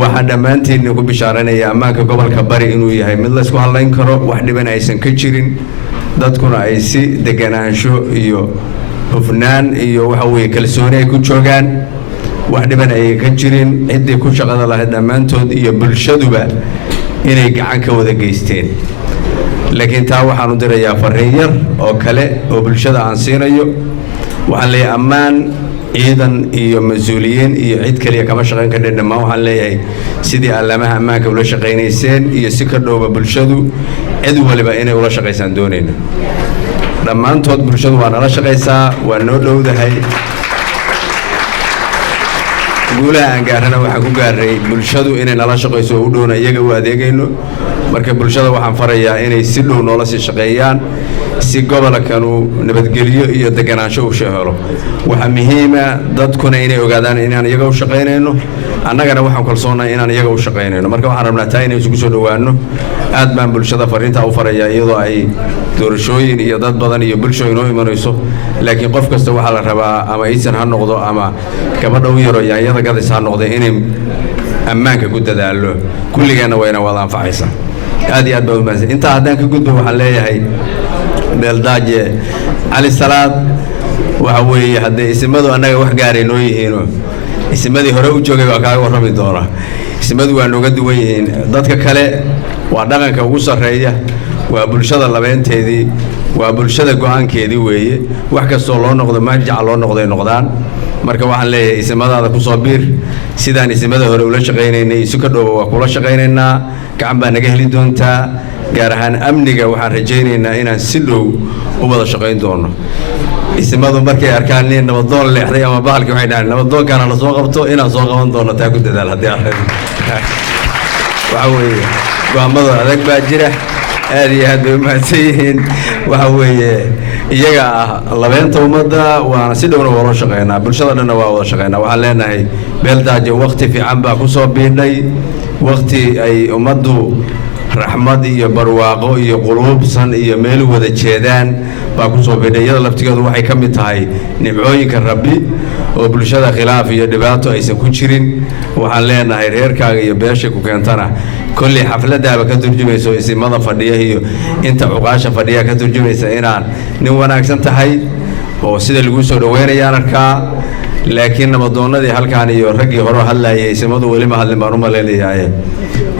waxaan dhammaantiin ku bishaaranayaa ammaanka gobolka bari inuu yahay mid laysku hadlayn karo, wax dhiban aysan ka jirin, dadkuna ay si deganaansho iyo hufnaan iyo waxa weeye kalsooni ay ku joogaan, wax dhiban ay ka jirin. ciddii ku shaqada lahayd dhammaantood iyo bulshaduba inay gacan ka wada geysteen. laakiin taa waxaan u dirayaa fariin yar oo kale oo bulshada aan siinayo. waxaan leeyahay ammaan ciidan iyo mas-uuliyiin iyo cid kaliya kama shaqayn kardhe. dhammaan waxaan leeyahay sidii allamaha ammaanka ula shaqaynayseen iyo si ka dhowba bulshadu cid waliba inay ula shaqaysaan doonayna. dhammaantood bulshadu waa nala shaqaysaa, waa noo dhowdahay. guulaha aan gaarana waxaan ku gaaray bulshadu inay nala shaqayso oo u dhowna iyaga u adeegayno. marka bulshada waxaan farayaa inay si dhow noola sii shaqeeyaan si gobolkanu nabadgelyo iyo deganaansho u helo. waxaa muhiima dadkuna inay ogaadaan inaan iyaga u shaqaynayno, annagana waxaan kalsoonahay inaan iyaga u shaqaynayno. marka waxaan rabnaa taa inay isugu soo dhowaano. aad baan bulshada fariintaa u farayaa iyadoo ay doorashooyin iyo dad badan iyo bulsho inoo imanayso. laakiin qof kasta waxaa la rabaa ama iisan ha noqdo ama gabadha u yaro yaanyada gadis ha noqdo inay ammaanka ku dadaalo. kulligeenna wayna wada anfacaysaa. aad iyo aad baa u mahadsan. intaa haddaan ka gudbo waxaan leeyahay beeldaaje cali salaad waxa weeye haddee isimadu annaga wax gaaray noo yihiino isimadii hore u joogay waa kaaga warrami doona. isimadu waa nooga duwan yihiin dadka kale. waa dhaqanka ugu sarreeya, waa bulshada labeenteedii, waa bulshada go'aankeedii weeye. wax kastoo loo noqdo marjaca loo noqday noqdaan. marka waxaan leeyahay isimadaada ku soo biir. sidaan isimada hore ula shaqaynaynay isu ka dhowba waa kula shaqaynaynaa. gacan baa naga heli doontaa. gaar ahaan amniga waxaan rajaynaynaa inaan si dhow u wada shaqayn doono. isimadu markay arkaan nin nabadoon leexday ama bahalkii waxay dhahaan nabadoonkana la soo qabto inaan soo qaban doono. taa ku dadaal haddii aan waxa weeye go'aamada adag baa jira. aad iyo aad bay u mahadsan yihiin. waxa weeye iyaga ah labeenta ummadda, waana si dhowna waa loo shaqaynaa. bulshada dhanna waa wada shaqaynaa. waxaan leenahay beeldaaje waqti fiican baa ku soo biidhay, waqti ay ummaddu raxmad iyo barwaaqo iyo quluubsan iyo meel wada jeedaan baa ku soo biidhay. iyada laftigeedu waxay ka mid tahay nimcooyinka rabbi oo bulshada khilaaf iyo dhibaato aysan ku jirin. waxaan leenahay reerkaaga iyo beesha ku keentana kolley xafladaaba ka turjumayso isimada fadhiya iyo inta cuqaasha fadhiya ka turjumaysa inaan nin wanaagsan tahay oo sida lagu soo dhaweynayaan arkaa. laakiin nabadoonnadii halkaan iyo raggii hore hadlayay isimadu weli ma hadlin baan u malaynayaa.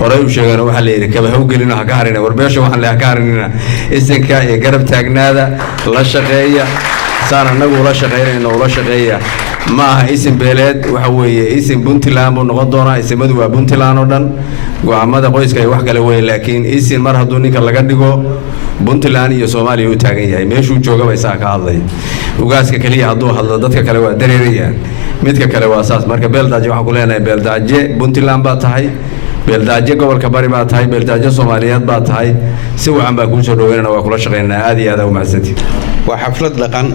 horey u sheegeen waxaa la yidhi kaba hawgelino ha ka harina. warbeesha waxaan le ha ka harinina. isinka iyo garab taagnaada la shaqeeya saan annagu ula shaqaynayno ula shaqeeya. ma aha isin beeleed, waxa weeye isin puntland buu noqon doonaa. isimadu waa puntland oo dhan. go'aamada qoyska ay wax kale weyn, laakiin isin mar hadduu ninka laga dhigo puntland iyo soomaaliya u taagan yahay. meeshuu joogaba isaga ka hadlay. ugaaska keliya hadduu hadlo dadka kale waa dareerayaan. midka kale waa saas. marka beeldaaje waxaan ku leenahay beeldaaje puntland baa tahay, beeldaaje gobolka bari baa tahay, beeldaaje soomaaliyeed baa tahay. si wacan baa kuu soo dhaweynana waa kula shaqaynaa. aad iyo aad u mahadsantihi. waa xaflad dhaqan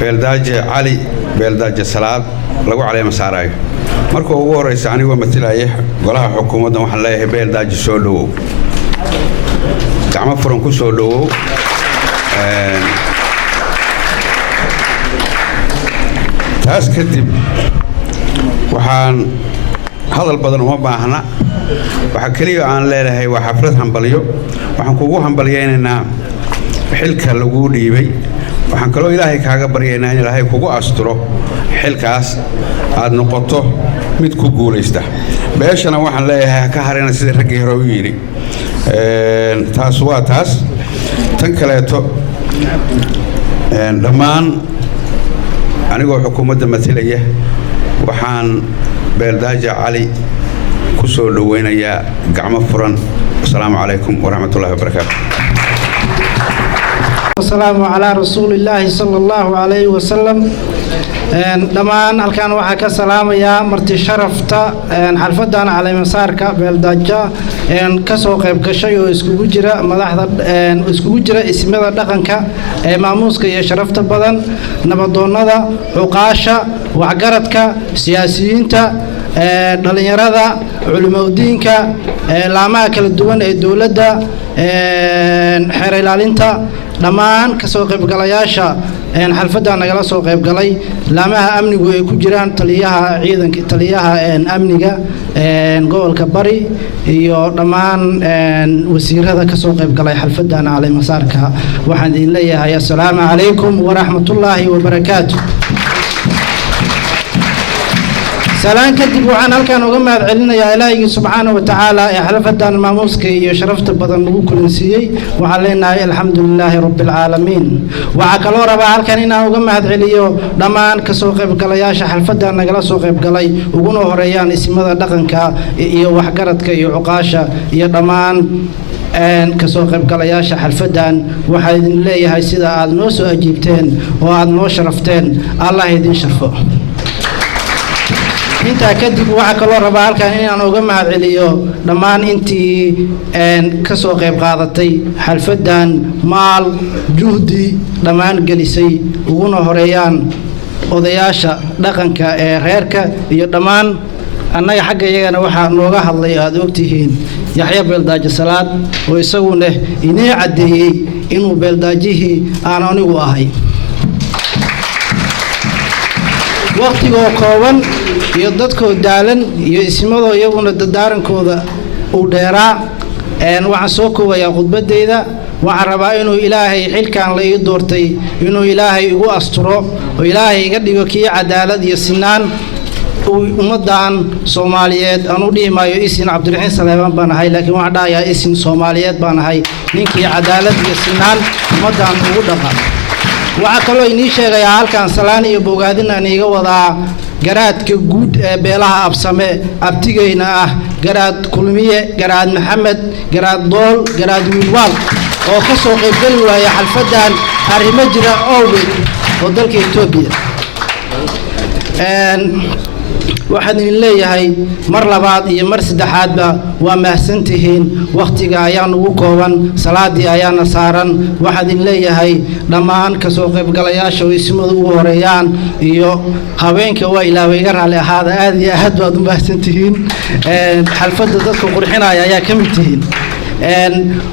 beeldaaje cali beeldaaje salaad lagu caleema saarayo. marka ugu horeysa anigoo matalaya golaha xukuumadda waxaan leeyahay beeldaaje soo dhowow, gacmo furan ku soo dhowow. taas kadib waxaan hadal badan uma baahna. waxa kaliya aan leeyahay waa xaflad hambalyo. waxaan kugu hambalyaynaynaa xilka lagu dhiibay. waxaan kaloo ilaahay kaaga baryaynaa in ilaahay kugu asturo xilkaas aad noqoto mid ku guulaysta. beeshana waxaan leeyahay ka harina sida raggii hore u yidhi. taas waa taas. tan kaleeto dhammaan anigoo xukuumadda matalaya waxaan beeldaaje cali ku soo dhoweynayaa gacmo furan. asalaamu calaykum waraxmatullaahi wabarakaatu. والسلام على رسول الله صلى الله عليه وسلم. دمان halkan waxa ka salaamaya marti sharafta xalfadan cali masaarka beeldaaja ka soo qayb gashay oo iskugu jira madaxda iskugu jira ismada dhaqanka ee maamuuska iyo sharafta badan nabadoonnada cuqaasha waxgaradka siyaasiyiinta dhalinyarada culimadiinka laamaha kala duwan ee dawladda xeer ilaalinta dhammaan ka soo qaybgalayaasha xalfadda nagala soo qaybgalay laamaha amnigu ay ku jiraan taliyaha amniga gobolka bari iyo dhammaan wasiirada ka soo qaybgalay xalfaddan cali masaarka waxaan idin leeyahay assalaamu calaykum waraxmatullaahi wabarakaatu. سلام كدب وعن هلكان uga mahad celinayaa Ilaahay subhanahu wa ta'ala ee xalfadan maamuuska iyo sharafta badan ugu kulansiiyay waxaan leenahay alxamdulilaahi rabbil caalamiin. waxa kale oo rabaa halkan inaan uga mahad celiyo dhammaan ka soo qaybgalayaasha xalfadan nagala soo qaybgalay uguna horeeyaan ismada dhaqanka iyo waxgaradka iyo cuqaasha iyo dhammaan ka soo qaybgalayaasha xalfadan waxaan idin leeyahay sida aad noo soo ajiibteen oo aad noo sharafteen Allah idin sharfo. intaa kadib waxa kale oo rabaa halkan inaan uga mahad celiyo dhammaan intii ka soo qayb qaadatay xalfadan maal juhdi dhammaan gelisay uguna horeeyaan odayaasha dhaqanka ee reerka iyo dhammaan annaga xagga iyagana waxa nooga hadlay aad ogtihiin Yaxya Beeldaaje Salaad oo isaguna inii cadeeyay inuu beeldaajihii aan anigu ahay waqtigoo kooban iyo dadkoo daalan iyo ismadoo iyaguna dadaarankooda uu dheeraa waxaan soo koobayaa khudbadeyda waxaan rabaa inuu ilaahay xilkan la ii doortay inuu ilaahay igu asturo oo ilaahay iga dhigo kii cadaalad iyo sinaan ummadan Soomaaliyeed aan u dhimayo isin Cabdiraxiin Saleeman baan ahay laakiin waxaan dhahayaa isin Soomaaliyeed baan ahay ninkii cadaalad iyo sinaan ummadan ugu dhaqan. waxa kaloo inii sheegayaa halkan salaan iyo bogaadin aan iga wadaa garaadka guud ee beelaha absame abtigeyna ah garaad kulmiye garaad maxamed garaad dool garaad wiilwaal oo ka soo qaybgali waaya xalfadan arrimo jira awgeed oo dalka Itoobiya waxaan idin leeyahay mar labaad iyo mar saddexaadba waa mahadsantihiin waqtiga ayaan ugu kooban salaadii ayaana saaran waxaan idin leeyahay dhammaan ka soo qaybgalayaasha oo ismadu ugu horeeyaan iyo haweenka waa ilaahay iga raali ahaada aad iyo aad baad u mahadsantihiin xalfadda dadka qurxinaya ayaa ka mid tihiin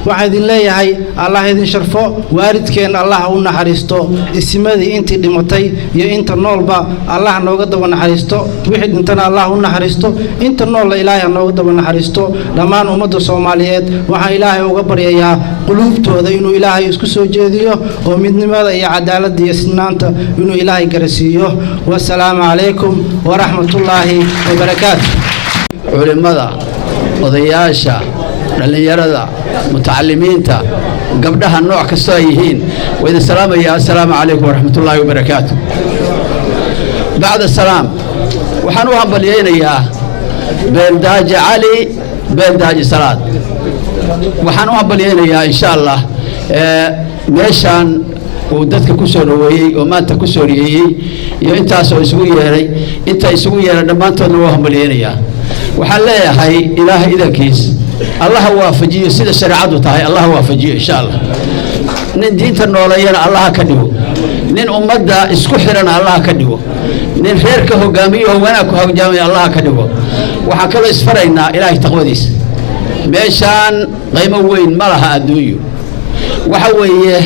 waxaan idin leeyahay Allah idin sharfo waalidkeen Allah u naxariisto ismadii intii dhimatay iyo inta noolba Allah nooga daba naxariisto wixii dhintana Allah u naxariisto inta nool Ilaahay nooga daba naxariisto dhammaan ummadda Soomaaliyeed waxaan Ilaahay uga baryayaa qulubtooda inuu Ilaahay isku soo jeediyo oo midnimada iyo cadaaladda iyo sinaanta inuu Ilaahay garasiiyo wassalaamu calaykum waraxmatullaahi wabarakaatuh. culimada odayaasha dhalinyarada mutacalimiinta gabdhaha nooc kasta ay yihiin wada salaamaya assalaamu calaykum waraxmatullaahi wabarakaatuh. bacda salaam waxaan u hambaliyeynayaa beeldaaje cali beeldaaje salaad waxaan u hambaliyeynayaa insha Allah meeshaan uu dadka ku soo dhaweeyay oo maanta ku soo riyeeyay iyo intaas oo isugu yeeray inta isugu yeeray dhammaantoodna waa hambaliyeynayaa waxaan leeyahay ilaahay idankiis الله وافجيه سيد الشريعة تاعي الله وافجيه إن شاء الله نين دينتا نولينا الله كديو نين أمدا إسكحرنا الله كديو نين خيرك هو قامي وأنا كهو جامي الله كديو وحكلا إسفرينا إلهي تقوديس بيشان قيمة وين مالها أدويو وحويه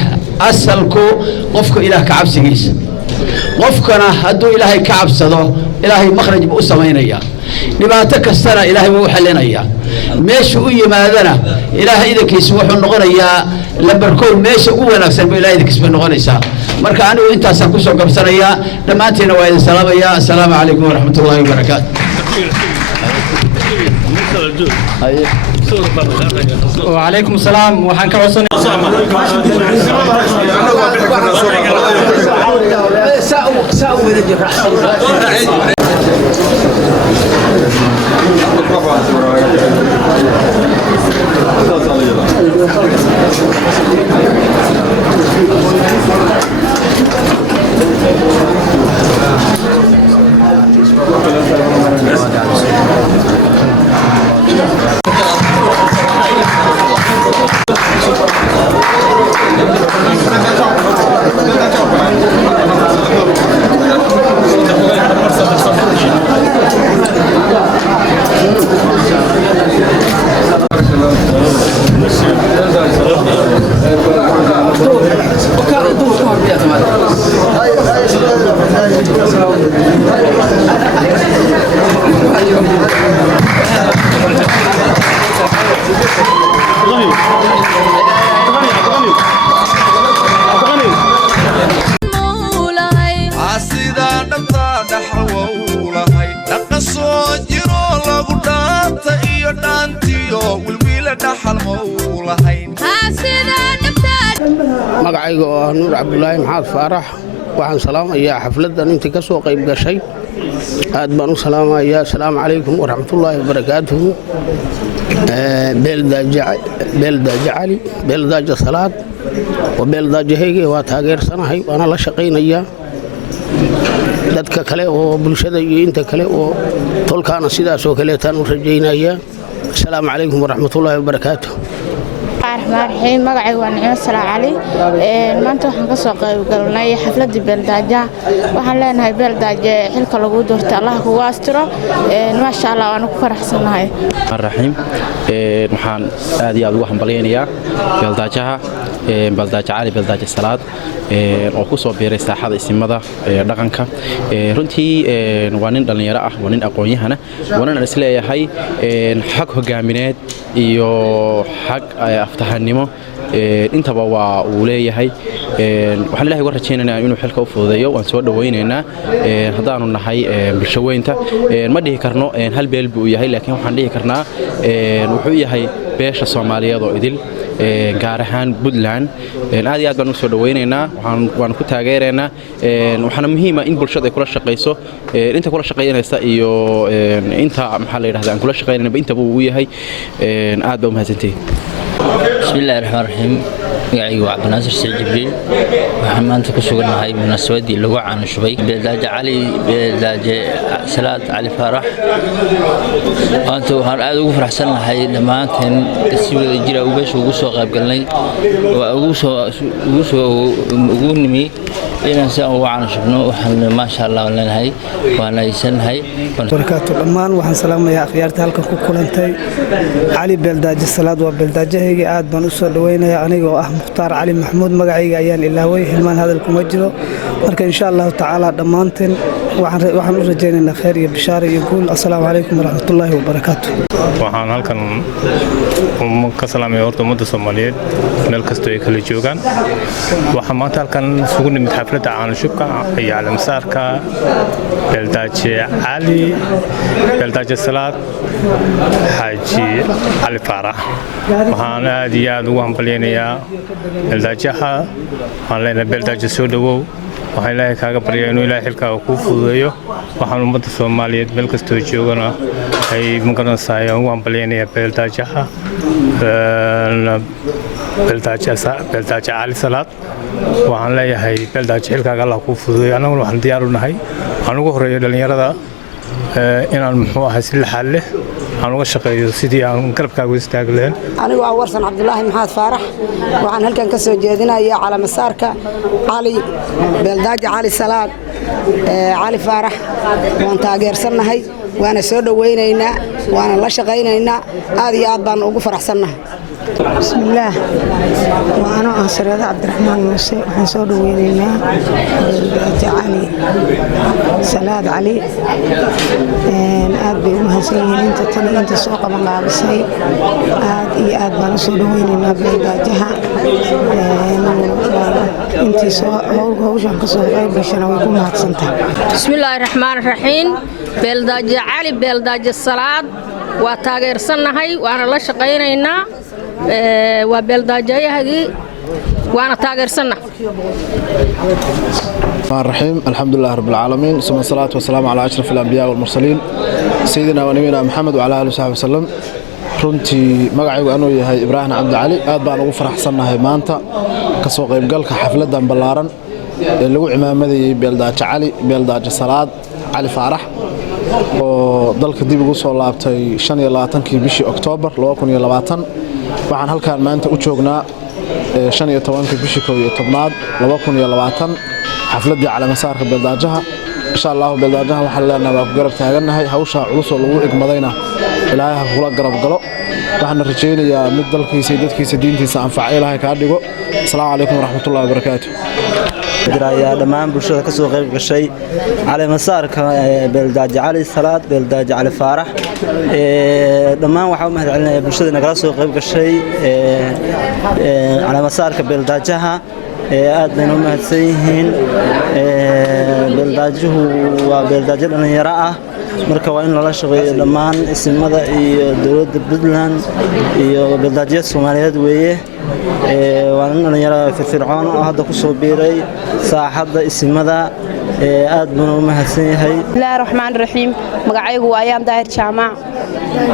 أسألكو قفكو إله كعب سيجيس قفكنا أدو إلهي كعب صدو إلهي مخرج بأسمين إياه dhibaato kastana ilaahay wuu xalinayaa meesha u yimaadana ilaahay idinkiisa wuxuu noqonayaa lambarkood meesha ugu wanaagsan buu ilaahay idinkiisa noqonaysaa marka anigu intaasaan ku soo gabsanayaa dhammaantiina waa idin salaamayaa assalaamu calaykum waraxmatullaahi wabarakaatu. وعليكم السلام وحن كعصني magacayga oo ah nuur cabdulaahi maxaad faarax waxaan salaamayaa xafladan intii ka soo qayb gashay aad baan u salaamayaa assalaamu calaykum waraxmatullaahi wabarakaatuhu beeldaaje cali beeldaaje salaad waa beeldaajahayge waa taageersanahay waana la shaqaynayaa dadka kale oo bulshada iyo inta kale oo tolkaana sidaasoo kaleetaan u rajaynayaa assalaamu calaykum waraxmatullaahi wabarakaatuh الرحمن magacaygu waa Nicmo Salaa Cali maanta waxaan ka soo qayb galnay xafladii beeldaaja waxaan leenahay beeldaaje xilka lagu doortay Allah kugu astiro ma sha Allah waan ku faraxsanahay الرحيم waxaan aad iyo aad ugu hambaleynayaa beeldaajaha beeldaaje Cali beeldaaje Salaad oo ku soo biiray saaxada isimada dhaqanka runtii waa nin dhalinyaro ah waa nin aqoon-yahana waana isleeyahay xaq hogaamineed iyo xaq aftahanimo intaba waa uu leeyahay waxaan ilaahay uga rajaynaynaa inuu xilka u fududeeyo waan soo dhawaynaynaa haddaanu nahay bulshaweynta ma dhihi karno hal beel buu yahay laakiin waxaan dhihi karnaa wuxuu yahay beesha Soomaaliyeed oo idil gaar ahaan Puntland aad iyo aad baan u soo dhawaynaynaa waan ku taageeraynaa waxaana muhiim ah in bulshada ay kula shaqeyso inta kula shaqeynaysa iyo inta maxaa la yiraahdaa aan kula shaqeynayna inta buu yahay aad baa u mahadsantahay بسم الله الرحمن الرحيم magacaygu waa Cabdinaasir Saciid Jibriil waxaan maanta ku suganahay munaasabadii lagu caanshubay beeldaaje Cali beeldaaje Salaad Cali Faarax maanta waxaan aad ugu faraxsanahay dhamaanteen si wada jira u beesha ugu soo qayb galnay waa ugu nimi inaan saan ugu caanshubno waxaan ma sha Allah leenahay waan aysanahay barakaatu dhammaan waxaan salaamayaa akhyaarta halkan ku kulantay Cali beeldaaje Salaad waa beeldaajahayga aad baan u soo dhawaynayaa anigoo ah Mukhtaar Cali Maxamuud magacayga ayaan ilaaway hilmaan hadal kuma jiro marka insha Allah taala dhamaanteen waxaan u rajaynaynaa khayr iyo bishaar iyo guul assalaamu calaykum waraxmatullaahi wabarakaatuh waxaan halkan ka salaamayaa horta ummadda Soomaaliyeed meel kasta ay kala joogaan waxaan maanta halkan isugu nimid xafladda caanshubka iyo calaamasaarka beeldaaje Cali beeldaaje Salaad Xaaji Cali Faarax waxaan aad iyo aad ugu hambaleynayaa beeldaajaha waxaan leenahay beeldaaje soo dhawow waxaan ilaahay kaaga baryaa inuu ilaahay xilkaaga kuu fududeeyo waxaan ummadda Soomaaliyeed meel kastoo joogana ay magaranaysaa ugu hambaleynayaa beeldaajaha beeldaaje Cali Salaad waxaan leeyahay beeldaaje xilkaaga Allah kuu fududeeyo annaguna waxaan diyaar u nahay waxaan ugu horeeyo dhalinyarada inaan muxuu ahay si laxaad leh aan uga shaqeeyo sidii aan garabkaaga istaag lahayn anigu waa warsan Cabdulaahi Maxaad Faarax waxaan halkan ka soo jeedinayaa calaamasaarka Cali beeldaaje Cali Salaad Cali Faarax waan taageersanahay waana soo dhawaynaynaa waana la shaqaynaynaa aad iyo aad baan ugu faraxsanahay بسم الله وأنا أسرد عبد الرحمن موسى وحنسود وينينا علي سلاد علي أبي وهسين أنت تني أنت سوق من لابسي آد بنسود وينينا بلداجها أنت سوق هوش كسوق بشنا ويكون هاتسنتا بسم الله الرحمن الرحيم بلداج علي بلداج الصلاة وتاجر سنة هاي وأنا لا شقينا waa beeldaajayahagii waana taageersanna الرحيم الحمد لله رب العالمين ثم الصلاة والسلام على أشرف الأنبياء والمرسلين سيدنا ونبينا محمد وعلى آله وصحبه وسلم runtii magacaygu anuu yahay Ibraahim Cabdi Cali aad baan ugu faraxsanahay maanta ka soo qayb galka xafladan ballaaran ee lagu cimaamadeeyay Beeldaaje Cali Beeldaaje Salaad Cali Faarax oo dalka dib ugu soo laabtay 25kii bishii Oktoobar 2020 waxaan halkaan maanta u joognaa 15kii bishii 11 xafladii calaamasaarka Beeldaajaha insha Allah Beeldaajaha waxaan leenahay waa ku garab taaganahay hawsha culus oo lagu igmadayna ilaahay ha kula garab galo waxaan rajaynayaa mid dalkiisa iyo dadkiisa diintiisa anfacay ilaahay ka dhigo assalaamu calaykum waraxmatullaahi wabarakaatuh diraya dhammaan bulshada ka soo qayb gashay calaamasaarka Beeldaaje Cali Salaad Beeldaaje Cali Faarax dhammaan waxaan u mahadcelinayaa bulshada nagala soo qayb gashay calaamasaarka Beeldaajaha aad baynu u mahadsan yihiin Beeldaajuhu waa beeldaaje dhalinyaro ah marka waa in lala shaqeeyo dhammaan isimada iyo dawladda Puntland iyo beeldaajyada Soomaaliyeed weeye waa in dhalinyaro firfircoon oo hadda ku soo biiray saaxadda isimada aad baan u mahadsan yahay Bismillahir Rahmaanir Rahiim magacaygu waa Ayaan Daahir Jaamac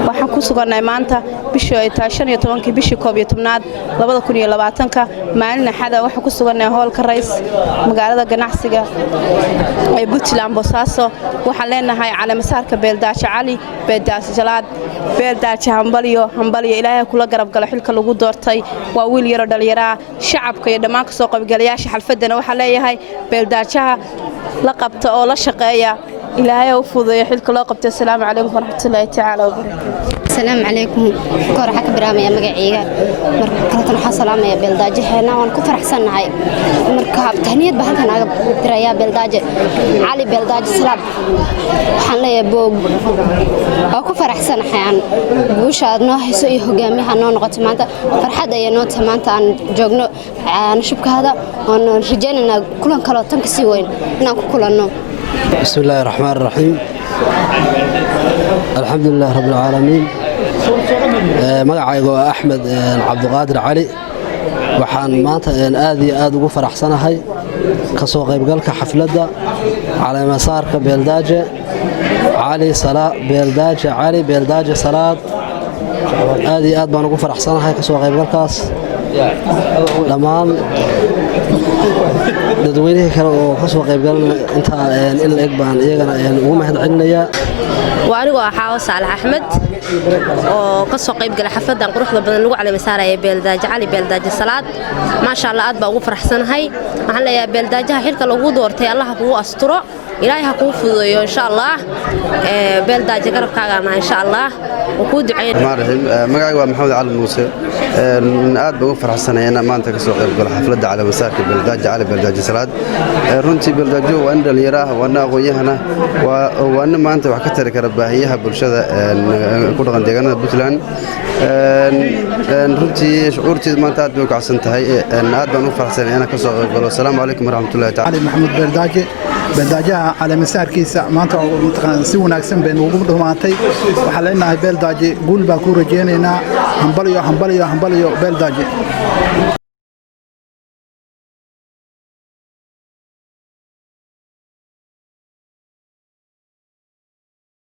waxaan ku sugannahay maanta bishii ay tahay 15kii bishii 11aad 2020ka maalin axada waxaan ku sugannahay hoolka rays magaalada ganacsiga ee Puntland Boosaaso waxaan leenahay calaamasaarka Beeldaaje Cali Beeldaaje Salaad Beeldaaje hambaliyo ilaahay kula garab galo xilka lagu doortay waa wiil yar oo dhalinyaro shacabka iyo dhammaan ka soo qaybgalayaasha xalfadana waxaan leeyahay Beeldaajaha la qabta oo la shaqeeya ilaahay u fududeeyo xilka loo qabtay assalaamu calaykum waraxmatullaahi tacaala wabarakaatuh السلام عليكم كور حق برامي يا مقعيقة مركبتنا حصلام يا بلداجة هنا وان كفرح سنة مركب تهنيد بحالكنا دريا بلداجة علي بلداجة سلاب حنا يا بوق أو كفرح سنة حيان بوش أدناه يسوي هجامي هنو نقطة مانتا فرحة يا نوت مانتا عن جوجنو نشوف هذا ونرجعنا كلنا كلا تنكسي وين ناكل كلنا بسم الله الرحمن الرحيم الحمد لله رب العالمين magacaygu waa Axmed Cabdiqaadir Cali waxaan maanta aad iyo aad ugu faraxsanahay ka soo qaybgalka xafladda calaamasaarka Beeldaaje Cali Salaad Beeldaaje Cali Beeldaaje Salaad aad iyo aad baan ugu faraxsanahay ka soo qaybgalkaas dhammaan dadweynaha kale oo ka soo qaybgalna inta in la eg baan iyagana ugu mahadcelinayaa وأنا أحاول صالح أحمد وقصة قريب قال حفظ عن قروح بدن لو على مسارة بلداج علي بلداج الصلاة ما شاء الله أتبع وفر حسن هاي محل يا بلداجها حلك لو دورتي الله هو أسطورة إلهي هكون فضي إن شاء الله بلداج قرب كعنا إن شاء الله وكود عين مقعي محمد علي موسى aad ugu faraxsanahay maanta ka soo qayb gal xafladda calaamasaarka Beeldaaje Cali Beeldaaje Salaad runtii Beeldaajo waa in dhalinyaraha waa aqoonyahana waa maanta wax ka tari kara baahiyaha bulshada ku dhaqan deegaanada Puntland runtii shucuurteed maanta aad bay u kacsan tahay aad baan u faraxsanahay inaan ka soo qayb galo assalaamu calaykum waraxmatullaahi tacaala Ali Maxamed Beeldaaje Beeldaajaha calaamasaarkiisa maanta si wanaagsan bay ugu dhumaatay waxaan leenahay Beeldaaje guul baa ku rajeynaynaa hambaliyo Beeldaaje